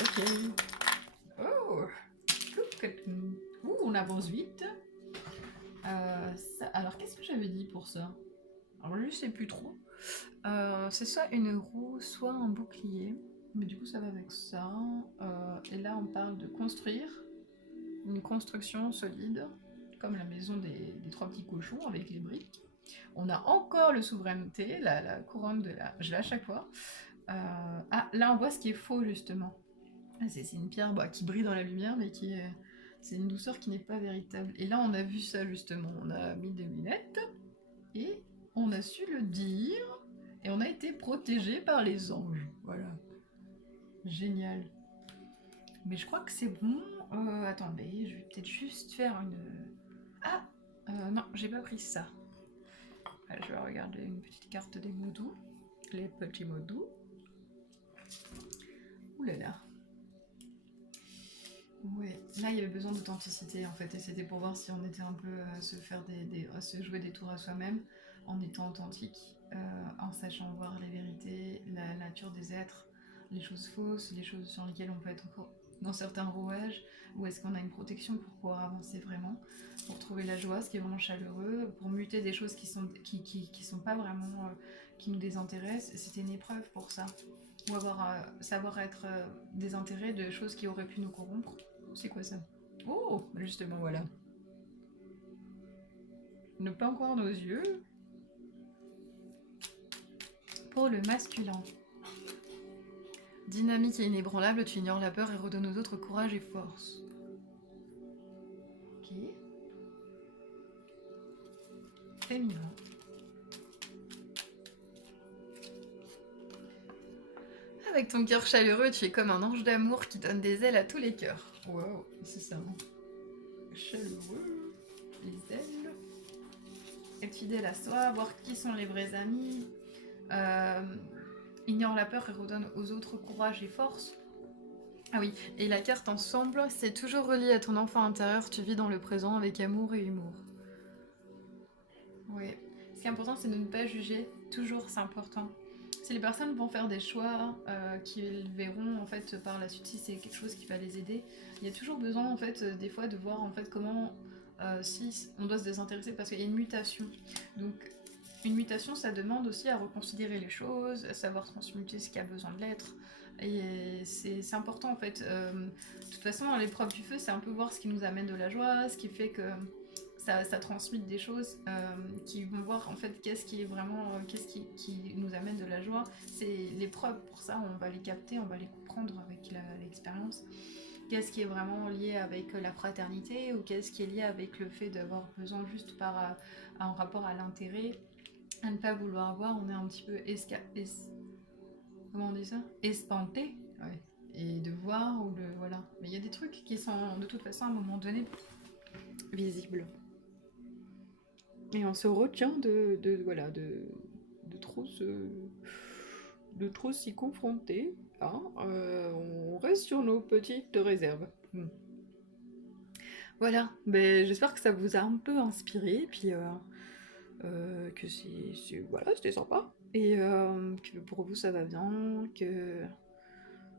Ok. Oh, on avance vite. Alors, qu'est-ce que j'avais dit pour ça? Alors, je sais plus trop. C'est soit une roue, soit un bouclier. Mais du coup, ça va avec ça. Et là, on parle de construire une construction solide, comme la maison des trois petits cochons avec les briques. On a encore le souveraineté, la couronne de la... Je l'ai à chaque fois. Ah, là, on voit ce qui est faux, justement. C'est une pierre qui brille dans la lumière, mais qui est... C'est une douceur qui n'est pas véritable. Et là, on a vu ça, justement. On a mis des lunettes et on a su le dire et on a été protégé par les anges. Voilà. Génial. Mais je crois que c'est bon. Attendez, je vais peut-être juste faire une... Ah non, j'ai pas pris ça. Je vais regarder une petite carte des mots doux. Les petits mots doux. Ouh là là. Ouais, là il y avait besoin d'authenticité en fait, et c'était pour voir si on était un peu à se faire à se jouer des tours à soi-même en étant authentique, en sachant voir les vérités, la nature des êtres, les choses fausses, les choses sur lesquelles on peut être encore dans certains rouages, ou est-ce qu'on a une protection pour pouvoir avancer vraiment, pour trouver la joie, ce qui est vraiment chaleureux, pour muter des choses qui sont pas vraiment qui nous désintéressent. C'était une épreuve pour ça. Ou savoir être désintéressé de choses qui auraient pu nous corrompre. C'est quoi ça? Oh, justement, voilà. Ne pas encore nos yeux. Pour le masculin. Dynamique et inébranlable, tu ignores la peur et redonnes aux autres courage et force. Ok. Féminin. Avec ton cœur chaleureux, tu es comme un ange d'amour qui donne des ailes à tous les cœurs. Waouh, c'est ça. Chaleureux, les ailes. Être fidèle à soi, voir qui sont les vrais amis. Ignore la peur et redonne aux autres courage et force. Ah oui, et la carte ensemble, c'est toujours relié à ton enfant intérieur, tu vis dans le présent avec amour et humour. Oui. Ce qui est important, c'est de ne pas juger. Toujours, c'est important. Si les personnes vont faire des choix qu'ils verront en fait par la suite, si c'est quelque chose qui va les aider, il y a toujours besoin en fait des fois de voir en fait comment si on doit se désintéresser parce qu'il y a une mutation. Donc une mutation, ça demande aussi à reconsidérer les choses, à savoir transmuter ce qui a besoin de l'être. Et c'est important en fait. De toute façon, l'épreuve du feu, c'est un peu voir ce qui nous amène de la joie, ce qui fait que ça transmute des choses qui vont voir en fait qu'est-ce qui est vraiment, qu'est-ce qui nous amène de la joie. C'est l'épreuve, pour ça on va les capter, on va les comprendre avec l'expérience. Qu'est-ce qui est vraiment lié avec la fraternité ou qu'est-ce qui est lié avec le fait d'avoir besoin juste par un rapport à l'intérêt, à ne pas vouloir voir, on est un petit peu comment on dit ça, espanté, ouais. Et de voir ou de voilà. Mais il y a des trucs qui sont de toute façon à un moment donné visibles. Et on se retient voilà, de trop s'y confronter. Hein, on reste sur nos petites réserves. Voilà, ben, j'espère que ça vous a un peu inspiré, puis que voilà, c'était sympa. Et que pour vous ça va bien, que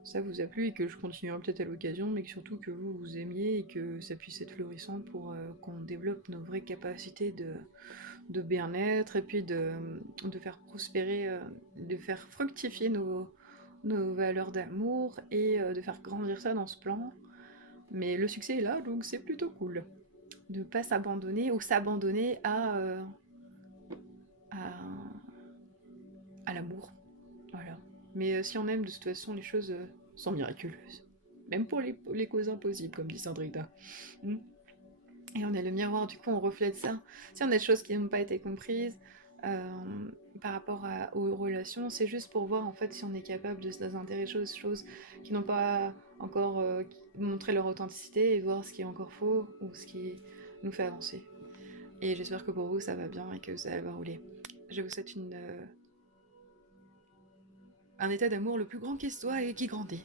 ça vous a plu et que je continuerai peut-être à l'occasion, mais que surtout que vous aimiez et que ça puisse être florissant pour qu'on développe nos vraies capacités de bien-être et puis de faire prospérer, de faire fructifier nos valeurs d'amour et de faire grandir ça dans ce plan. Mais le succès est là, donc c'est plutôt cool. De pas s'abandonner ou s'abandonner à, à l'amour. Voilà. Mais si on aime, de toute façon, les choses sont miraculeuses. Même pour les causes impossibles, comme dit Sandrita. Et on est le miroir, du coup on reflète ça. Si on a des choses qui n'ont pas été comprises par rapport aux relations, c'est juste pour voir en fait si on est capable de se désintéresser aux choses qui n'ont pas encore montré leur authenticité et voir ce qui est encore faux ou ce qui nous fait avancer. Et j'espère que pour vous ça va bien et que ça va rouler. Je vous souhaite un état d'amour le plus grand qui soit et qui grandit.